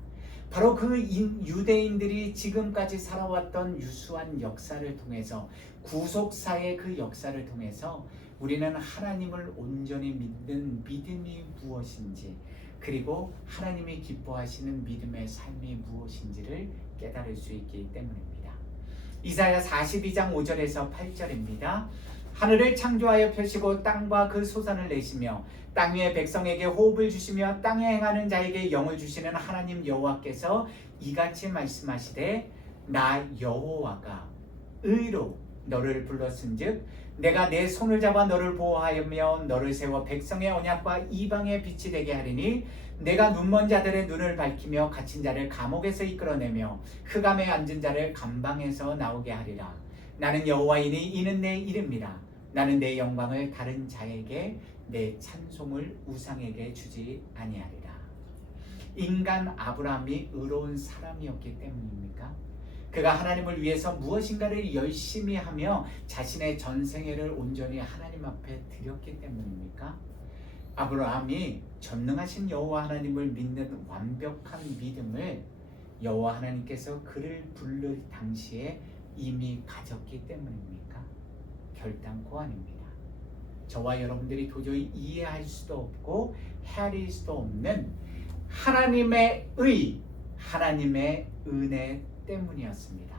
바로 그 유대인들이 지금까지 살아왔던 유수한 역사를 통해서, 구속사의 그 역사를 통해서 우리는 하나님을 온전히 믿는 믿음이 무엇인지, 그리고 하나님이 기뻐하시는 믿음의 삶이 무엇인지를 깨달을 수 있기 때문입니다. 이사야 42장 5절에서 8절입니다. 하늘을 창조하여 펴시고 땅과 그 소산을 내시며 땅 위의 백성에게 호흡을 주시며 땅에 행하는 자에게 영을 주시는 하나님 여호와께서 이같이 말씀하시되 나 여호와가 의로 너를 불렀은즉 내가 내 손을 잡아 너를 보호하며 너를 세워 백성의 언약과 이방의 빛이 되게 하리니 내가 눈먼 자들의 눈을 밝히며 갇힌 자를 감옥에서 이끌어내며 흑암에 앉은 자를 감방에서 나오게 하리라. 나는 여호와이니 이는 내 이름이라. 나는 내 영광을 다른 자에게, 내 찬송을 우상에게 주지 아니하리라. 인간 아브라함이 의로운 사람이었기 때문입니까? 그가 하나님을 위해서 무엇인가를 열심히 하며 자신의 전생애를 온전히 하나님 앞에 드렸기 때문입니까? 아브라함이 전능하신 여호와 하나님을 믿는 완벽한 믿음을 여호와 하나님께서 그를 부를 당시에 이미 가졌기 때문입니까? 결단코 아닙니다. 저와 여러분들이 도저히 이해할 수도 없고 헤아릴 수도 없는 하나님의 의, 하나님의 은혜 때문이었습니다.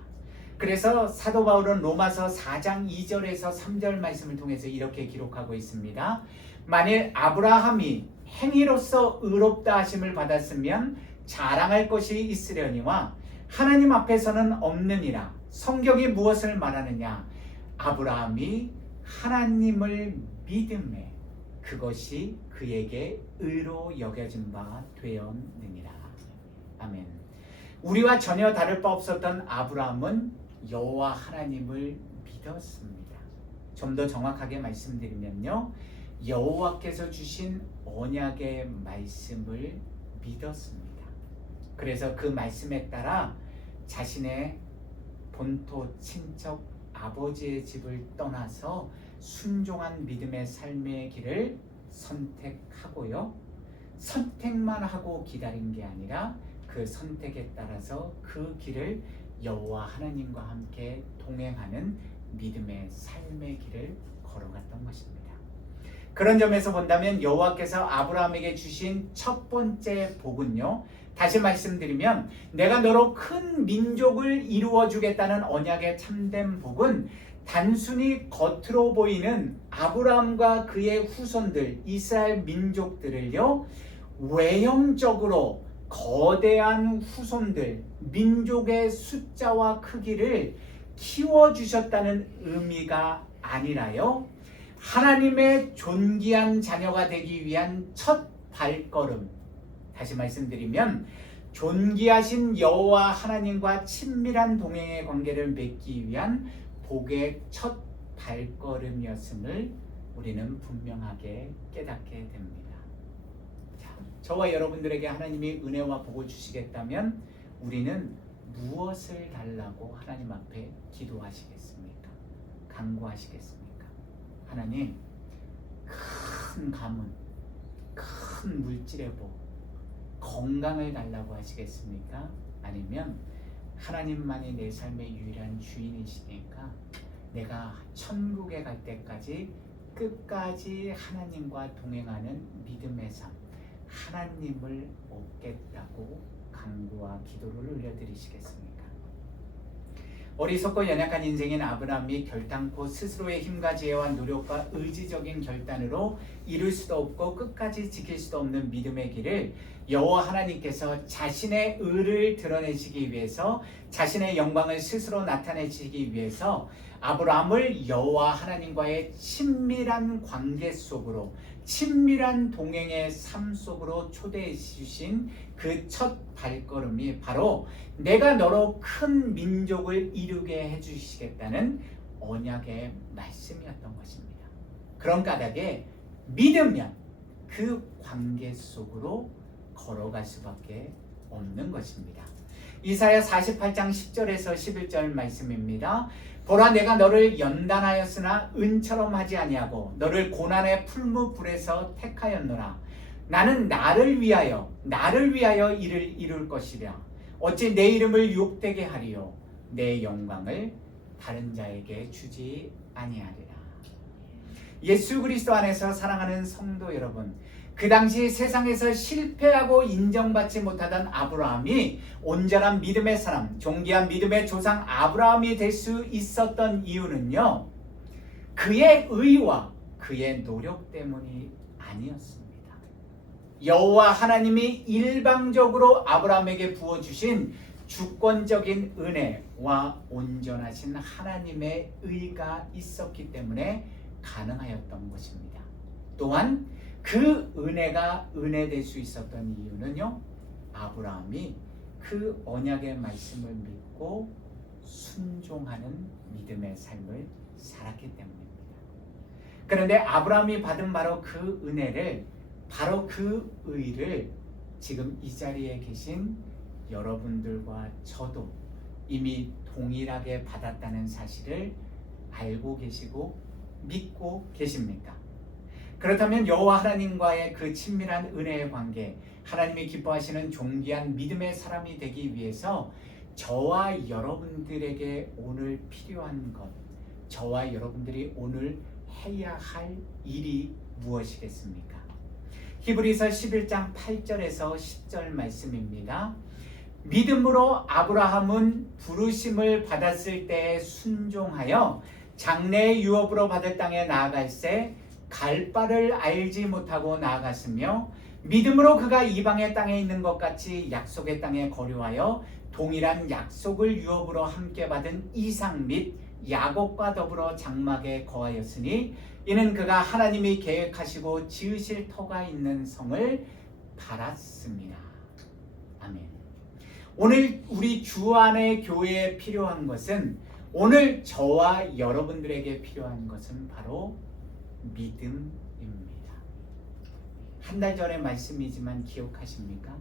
그래서 사도 바울은 로마서 4장 2절에서 3절 말씀을 통해서 이렇게 기록하고 있습니다. 만일 아브라함이 행위로서 의롭다 하심을 받았으면 자랑할 것이 있으려니와 하나님 앞에서는 없느니라. 성경이 무엇을 말하느냐? 아브라함이 하나님을 믿음에 그것이 그에게 의로 여겨진 바 되었느니라. 아멘. 우리와 전혀 다를 바 없었던 아브라함은 여호와 하나님을 믿었습니다. 좀 더 정확하게 말씀드리면요, 여호와께서 주신 언약의 말씀을 믿었습니다. 그래서 그 말씀에 따라 자신의 본토 친척 아버지의 집을 떠나서 순종한 믿음의 삶의 길을 선택하고요, 선택만 하고 기다린 게 아니라 그 선택에 따라서 그 길을 여호와 하나님과 함께 동행하는 믿음의 삶의 길을 걸어갔던 것입니다. 그런 점에서 본다면 여호와께서 아브라함에게 주신 첫 번째 복은요, 다시 말씀드리면 내가 너로 큰 민족을 이루어 주겠다는 언약의 참된 복은 단순히 겉으로 보이는 아브라함과 그의 후손들 이스라엘 민족들을요, 외형적으로 거대한 후손들 민족의 숫자와 크기를 키워주셨다는 의미가 아니라요, 하나님의 존귀한 자녀가 되기 위한 첫 발걸음, 다시 말씀드리면 존귀하신 여호와 하나님과 친밀한 동행의 관계를 맺기 위한 복의 첫 발걸음이었음을 우리는 분명하게 깨닫게 됩니다. 자, 저와 여러분들에게 하나님이 은혜와 복을 주시겠다면 우리는 무엇을 달라고 하나님 앞에 기도하시겠습니까? 간구하시겠습니까? 하나님, 큰 가문, 큰 물질의 복, 건강을 달라고 하시겠습니까? 아니면 하나님만이 내 삶의 유일한 주인이시니까 내가 천국에 갈 때까지 끝까지 하나님과 동행하는 믿음의 삶, 하나님을 얻겠다고 간구와 기도를 올려드리시겠습니까? 어리석고 연약한 인생인 아브라함이 결단코 스스로의 힘과 지혜와 노력과 의지적인 결단으로 이룰 수도 없고 끝까지 지킬 수도 없는 믿음의 길을 여호와 하나님께서 자신의 의를 드러내시기 위해서, 자신의 영광을 스스로 나타내시기 위해서 아브라함을 여호와 하나님과의 친밀한 관계 속으로, 친밀한 동행의 삶 속으로 초대해 주신 그 첫 발걸음이 바로 내가 너로 큰 민족을 이루게 해주시겠다는 언약의 말씀이었던 것입니다. 그런 까닭에 믿으면 그 관계 속으로 걸어갈 수밖에 없는 것입니다. 이사야 48장 10절에서 11절 말씀입니다. 보라, 내가 너를 연단하였으나 은처럼 하지 아니하고 너를 고난의 풀무불에서 택하였노라. 나는 나를 위하여 이를 이룰 것이랴. 어찌 내 이름을 욕되게 하리요, 내 영광을 다른 자에게 주지 아니하리라. 예수 그리스도 안에서 사랑하는 성도 여러분, 그 당시 세상에서 실패하고 인정받지 못하던 아브라함이 온전한 믿음의 사람, 존귀한 믿음의 조상 아브라함이 될 수 있었던 이유는요, 그의 의와 그의 노력 때문이 아니었습니다. 여호와 하나님이 일방적으로 아브라함에게 부어주신 주권적인 은혜와 온전하신 하나님의 의가 있었기 때문에 가능하였던 것입니다. 또한 그 은혜가 은혜될 수 있었던 이유는요, 아브라함이 그 언약의 말씀을 믿고 순종하는 믿음의 삶을 살았기 때문입니다. 그런데 아브라함이 받은 바로 그 은혜를, 바로 그 의를 지금 이 자리에 계신 여러분들과 저도 이미 동일하게 받았다는 사실을 알고 계시고 믿고 계십니까? 그렇다면 여호와 하나님과의 그 친밀한 은혜의 관계, 하나님이 기뻐하시는 존귀한 믿음의 사람이 되기 위해서 저와 여러분들에게 오늘 필요한 것, 저와 여러분들이 오늘 해야 할 일이 무엇이겠습니까? 히브리서 11장 8절에서 10절 말씀입니다. 믿음으로 아브라함은 부르심을 받았을 때에 순종하여 장래의 유업으로 받을 땅에 나아갈새 갈 바를 알지 못하고 나아갔으며 믿음으로 그가 이방의 땅에 있는 것 같이 약속의 땅에 거류하여 동일한 약속을 유업으로 함께 받은 이삭 및 야곱과 더불어 장막에 거하였으니 이는 그가 하나님이 계획하시고 지으실 터가 있는 성을 바랐습니다. 아멘. 오늘 우리 주 안의 교회에 필요한 것은, 오늘 저와 여러분들에게 필요한 것은 바로 믿음입니다. 한 달 전의 말씀이지만 기억하십니까?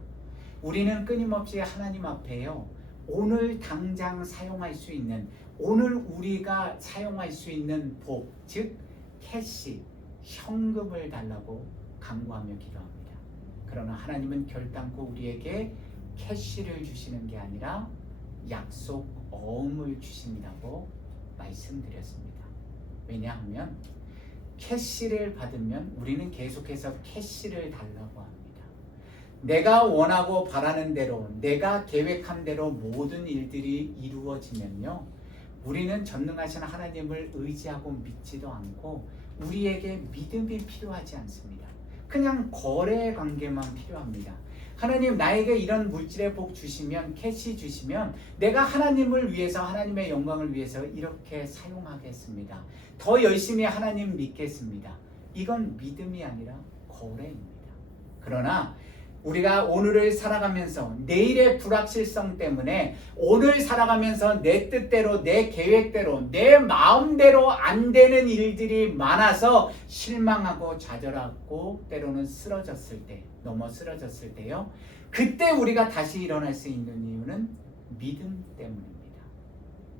우리는 끊임없이 하나님 앞에요, 오늘 당장 사용할 수 있는, 오늘 우리가 사용할 수 있는 복, 즉 캐시, 현금을 달라고 간구하며 기도합니다. 그러나 하나님은 결단코 우리에게 캐시를 주시는 게 아니라 약속 어음을 주신다고 말씀드렸습니다. 왜냐하면 캐시를 받으면 우리는 계속해서 캐시를 달라고 합니다. 내가 원하고 바라는 대로, 내가 계획한 대로 모든 일들이 이루어지면요, 우리는 전능하신 하나님을 의지하고 믿지도 않고 우리에게 믿음이 필요하지 않습니다. 그냥 거래 관계만 필요합니다. 하나님, 나에게 이런 물질의 복 주시면, 캐시 주시면 내가 하나님을 위해서, 하나님의 영광을 위해서 이렇게 사용하겠습니다. 더 열심히 하나님 믿겠습니다. 이건 믿음이 아니라 거래입니다. 그러나 우리가 오늘을 살아가면서 내일의 불확실성 때문에 오늘 살아가면서 내 뜻대로, 내 계획대로, 내 마음대로 안 되는 일들이 많아서 실망하고 좌절하고 때로는 쓰러졌을 때, 넘어 쓰러졌을 때요, 그때 우리가 다시 일어날 수 있는 이유는 믿음 때문입니다.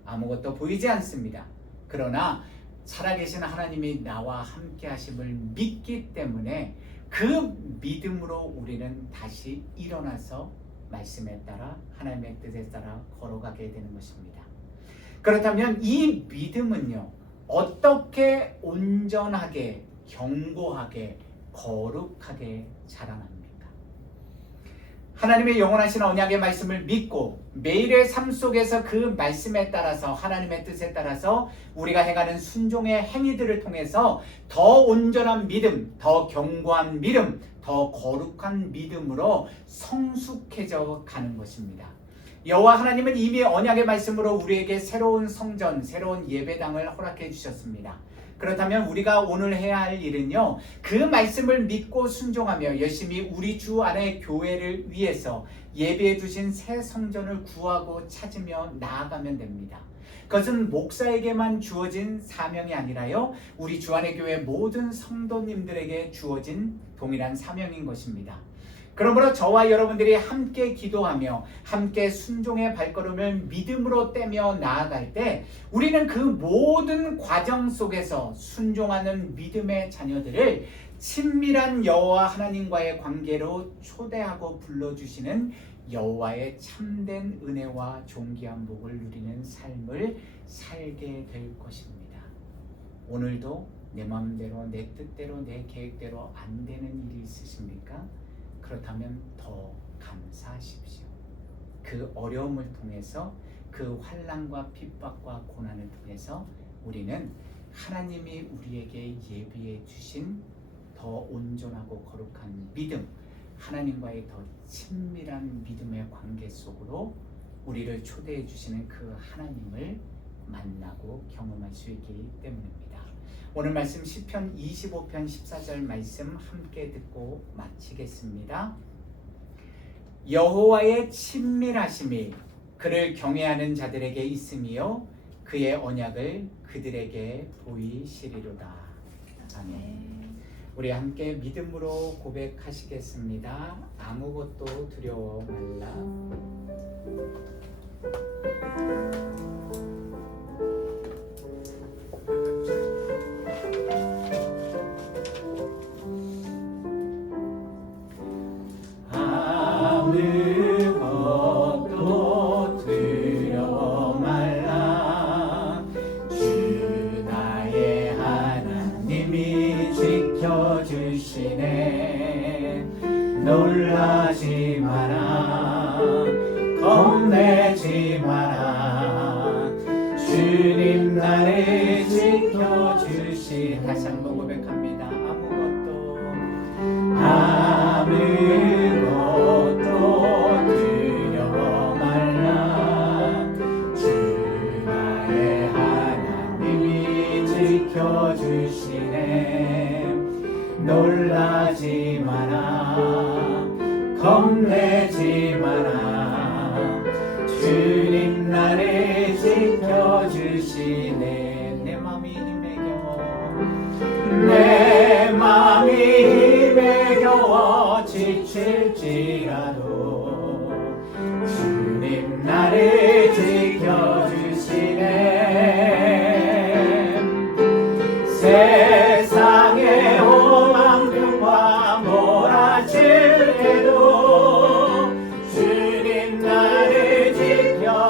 아무것도 보이지 않습니다. 그러나 살아계신 하나님이 나와 함께 하심을 믿기 때문에 그 믿음으로 우리는 다시 일어나서 말씀에 따라, 하나님의 뜻에 따라 걸어가게 되는 것입니다. 그렇다면 이 믿음은요, 어떻게 온전하게, 견고하게, 거룩하게 자라납니까? 하나님의 영원하신 언약의 말씀을 믿고 매일의 삶 속에서 그 말씀에 따라서, 하나님의 뜻에 따라서 우리가 해가는 순종의 행위들을 통해서 더 온전한 믿음, 더 견고한 믿음, 더 거룩한 믿음으로 성숙해져 가는 것입니다. 여호와 하나님은 이미 언약의 말씀으로 우리에게 새로운 성전, 새로운 예배당을 허락해 주셨습니다. 그렇다면 우리가 오늘 해야 할 일은요, 그 말씀을 믿고 순종하며 열심히 우리 주 안의 교회를 위해서 예비해 두신 새 성전을 구하고 찾으며 나아가면 됩니다. 그것은 목사에게만 주어진 사명이 아니라요, 우리 주 안의 교회 모든 성도님들에게 주어진 동일한 사명인 것입니다. 그러므로 저와 여러분들이 함께 기도하며 함께 순종의 발걸음을 믿음으로 떼며 나아갈 때 우리는 그 모든 과정 속에서 순종하는 믿음의 자녀들을 친밀한 여호와 하나님과의 관계로 초대하고 불러주시는 여호와의 참된 은혜와 존귀한 복을 누리는 삶을 살게 될 것입니다. 오늘도 내 마음대로, 내 뜻대로, 내 계획대로 안 되는 일이 있으십니까? 그렇다면 더 감사하십시오. 그 어려움을 통해서, 그 환난과 핍박과 고난을 통해서 우리는 하나님이 우리에게 예비해 주신 더 온전하고 거룩한 믿음, 하나님과의 더 친밀한 믿음의 관계 속으로 우리를 초대해 주시는 그 하나님을 만나고 경험할 수 있기 때문입니다. 오늘 말씀 시편 25편 14절 말씀 함께 듣고 마치겠습니다. 여호와의 친밀하심이 그를 경외하는 자들에게 있으며 그의 언약을 그들에게 보이시리로다. 아멘. 우리 함께 믿음으로 고백하시겠습니다. 아무것도 두려워 말라. 지켜주시네. 놀라지 마라, 겁내지 마라. 주님 나를 지켜주시네. 내 맘이 힘에 겨워, 내 맘이 힘에 겨워 지칠지라도 주님 나를 지켜주시네. 세상의 험한병과 몰아칠 때도 주님 나를 지켜주시네.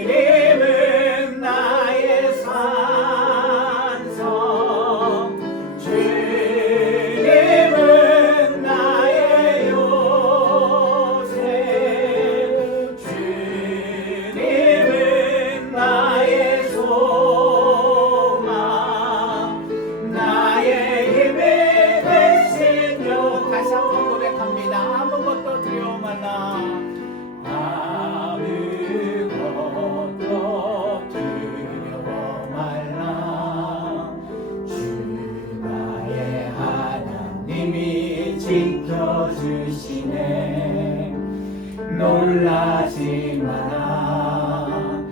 주님은 나의 산성, 주님은 나의 요새, 주님은 나의 소망, 나의 힘이 되신 요. 다시 한번 고백합니다. 아무것도 두려워 말라, 아무것도 두려워 말라. 주 나의 하나님이 지켜주시네. 놀라지 마라,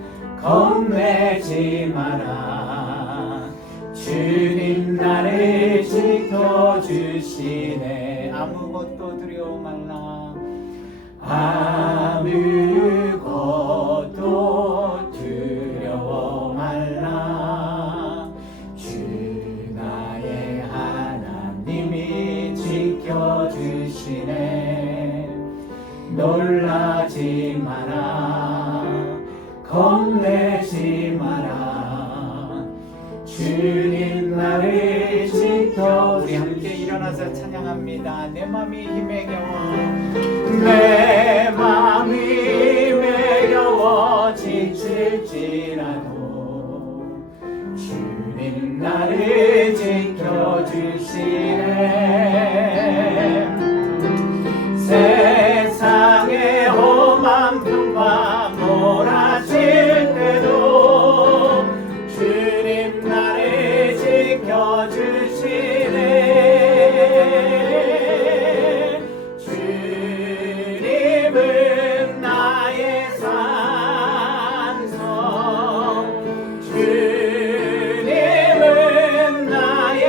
겁내지 마라. 주님 나를 지켜주시네. 아무것도 두려워 말라, 아무것도 두려워 말라. 주 나의 하나님이 지켜주시네. 놀라지 마라, 겁내지 마라. 주님 나를 지켜. 우리 함께 일어나서 찬양합니다. 내 맘이 힘에 겨워, 내 맘이 힘에 겨워 지칠지라도 주님 나를 지켜주시네. 세상의 험한 병과 몰아칠 때도 주님 나를 지켜주시네. 주님은 나의 산성, 주님은 나의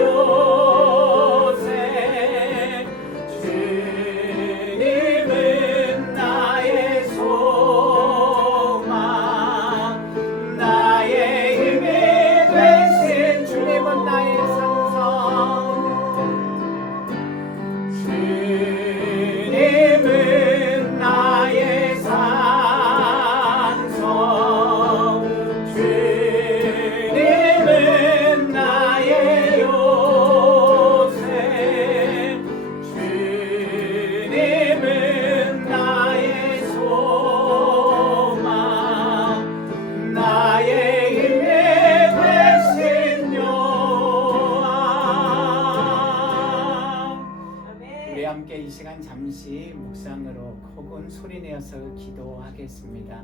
요새, 주님은 나의 소망, 나의 힘이 되신. 주님은 나의 산성, 주님은 나의 산성, 주님은 나의 요새, 주님은 나의 소망, 나의 힘이 되신 여호와. 우리 함께 이 시간 잠시 묵상으로 혹은 소리내어서 기도하겠습니다.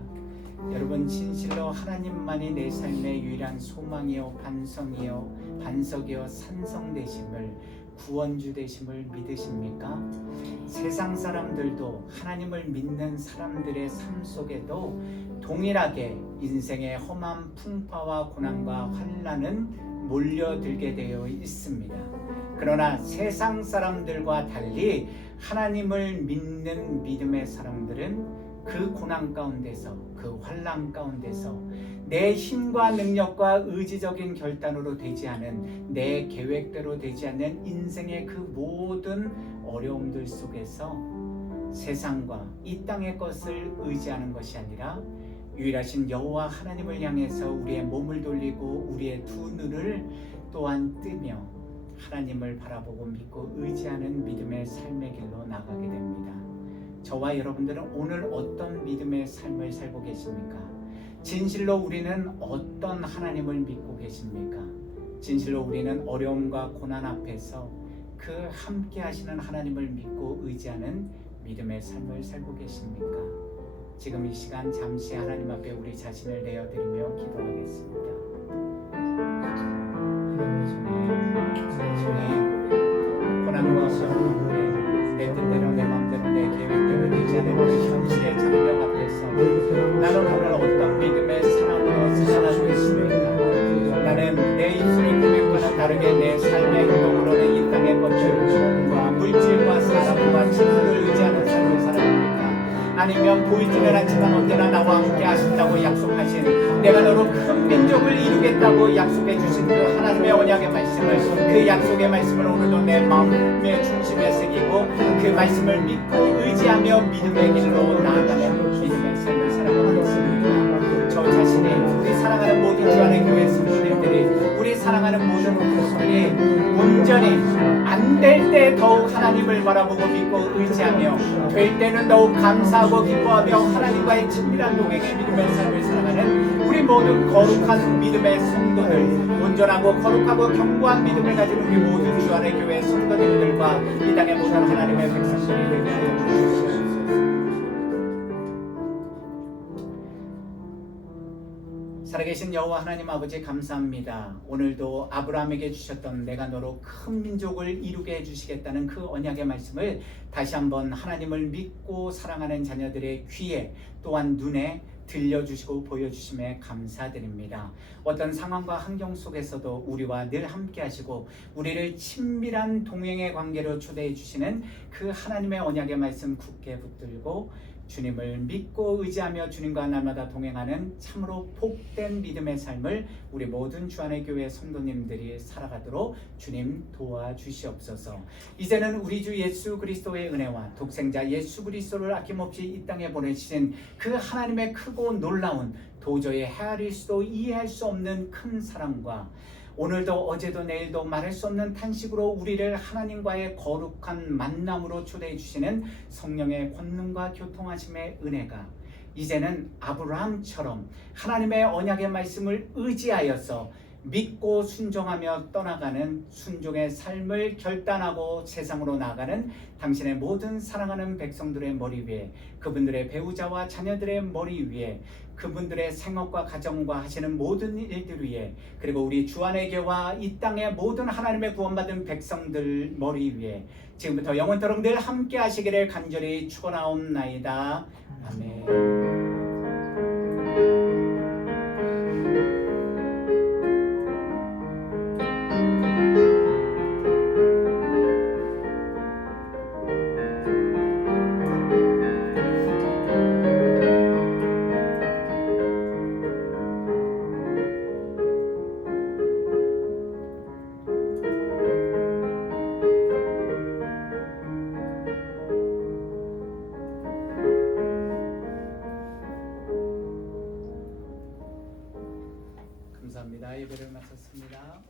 여러분, 진실로 하나님만이 내 삶의 유일한 소망이요 반석이요 산성 되심을, 구원주 되심을 믿으십니까? 세상 사람들도 하나님을 믿는 사람들의 삶 속에도 동일하게 인생의 험한 풍파와 고난과 환난은 몰려들게 되어 있습니다. 그러나 세상 사람들과 달리 하나님을 믿는 믿음의 사람들은 그 고난 가운데서, 그 환난 가운데서 내 힘과 능력과 의지적인 결단으로 되지 않은, 내 계획대로 되지 않는 인생의 그 모든 어려움들 속에서 세상과 이 땅의 것을 의지하는 것이 아니라 유일하신 여호와 하나님을 향해서 우리의 몸을 돌리고 우리의 두 눈을 또한 뜨며 하나님을 바라보고 믿고 의지하는 믿음의 삶의 길로 나가게 됩니다. 저와 여러분들은 오늘 어떤 믿음의 삶을 살고 계십니까? 진실로 우리는 어떤 하나님을 믿고 계십니까? 진실로 우리는 어려움과 고난 앞에서 그 함께 하시는 하나님을 믿고 의지하는 믿음의 삶을 살고 계십니까? 지금 이 시간 잠시 하나님 앞에 우리 자신을 내어드리며 기도하겠습니다. 주님, 고난과 어려움 내 뜻대로 내 마음대로 내 계획대로 되지 않는 그 현실의 장벽 앞에서 나는 오늘 어떤 믿음의 사랑으로 살아가고 있습니까? 나는 내 입술의 고백과는 다르게 내 삶의 행동으로는 이 땅의 것들과 물질과 사람과 친구를 의지하는 삶을 살아갑니까? 아니면 보이지는 않지만 언제나 나와 함께 하신다고 약속하신 내가 너로 큰 민족을 이루겠다고 약속해 주신 그 하나님의 언약의 말씀을, 그 약속의 말씀을 오늘도 내 마음의 중심에 새기고 그 말씀을 믿고 의지하며 믿음의 길로 나아가는 믿음의 삶을 살아가겠습니다. 저 자신이, 우리 사랑하는 모든 주안의 교회 성도님들이, 우리 사랑하는 모든 분들이 온전히 안 될 때 더욱 하나님을 바라보고 믿고 의지하며 될 때는 더욱 감사하고 기뻐하며 하나님과의 친밀한 동행의 믿음의 삶을 살아가는 우리 모든 거룩한 믿음의 성도들, 온전하고 거룩하고 견고한 믿음을 가진 우리 모든 주안의 교회 성도님들과 이 땅의 모든 하나님의 백성들이 되게 하여 주시옵소서. 살아계신 여호와 하나님 아버지 감사합니다. 오늘도 아브라함에게 주셨던 내가 너로 큰 민족을 이루게 해주시겠다는 그 언약의 말씀을 다시 한번 하나님을 믿고 사랑하는 자녀들의 귀에 또한 눈에 들려주시고 보여주심에 감사드립니다. 어떤 상황과 환경 속에서도 우리와 늘 함께 하시고 우리를 친밀한 동행의 관계로 초대해 주시는 그 하나님의 언약의 말씀 굳게 붙들고 주님을 믿고 의지하며 주님과 날마다 동행하는 참으로 복된 믿음의 삶을 우리 모든 주안의 교회 성도님들이 살아가도록 주님 도와주시옵소서. 이제는 우리 주 예수 그리스도의 은혜와 독생자 예수 그리스도를 아낌없이 이 땅에 보내신 그 하나님의 크고 놀라운 도저히 헤아릴 수도 이해할 수 없는 큰 사랑과 오늘도 어제도 내일도 말할 수 없는 탄식으로 우리를 하나님과의 거룩한 만남으로 초대해 주시는 성령의 권능과 교통하심의 은혜가 이제는 아브라함처럼 하나님의 언약의 말씀을 의지하여서 믿고 순종하며 떠나가는 순종의 삶을 결단하고 세상으로 나아가는 당신의 모든 사랑하는 백성들의 머리 위에, 그분들의 배우자와 자녀들의 머리 위에, 그분들의 생업과 가정과 하시는 모든 일들 위에, 그리고 우리 주안의 교회와 이 땅의 모든 하나님의 구원받은 백성들 머리 위에 지금부터 영원토록 늘 함께 하시기를 간절히 축원하옵나이다. 아멘. 감사합니다. 예배를 마쳤습니다.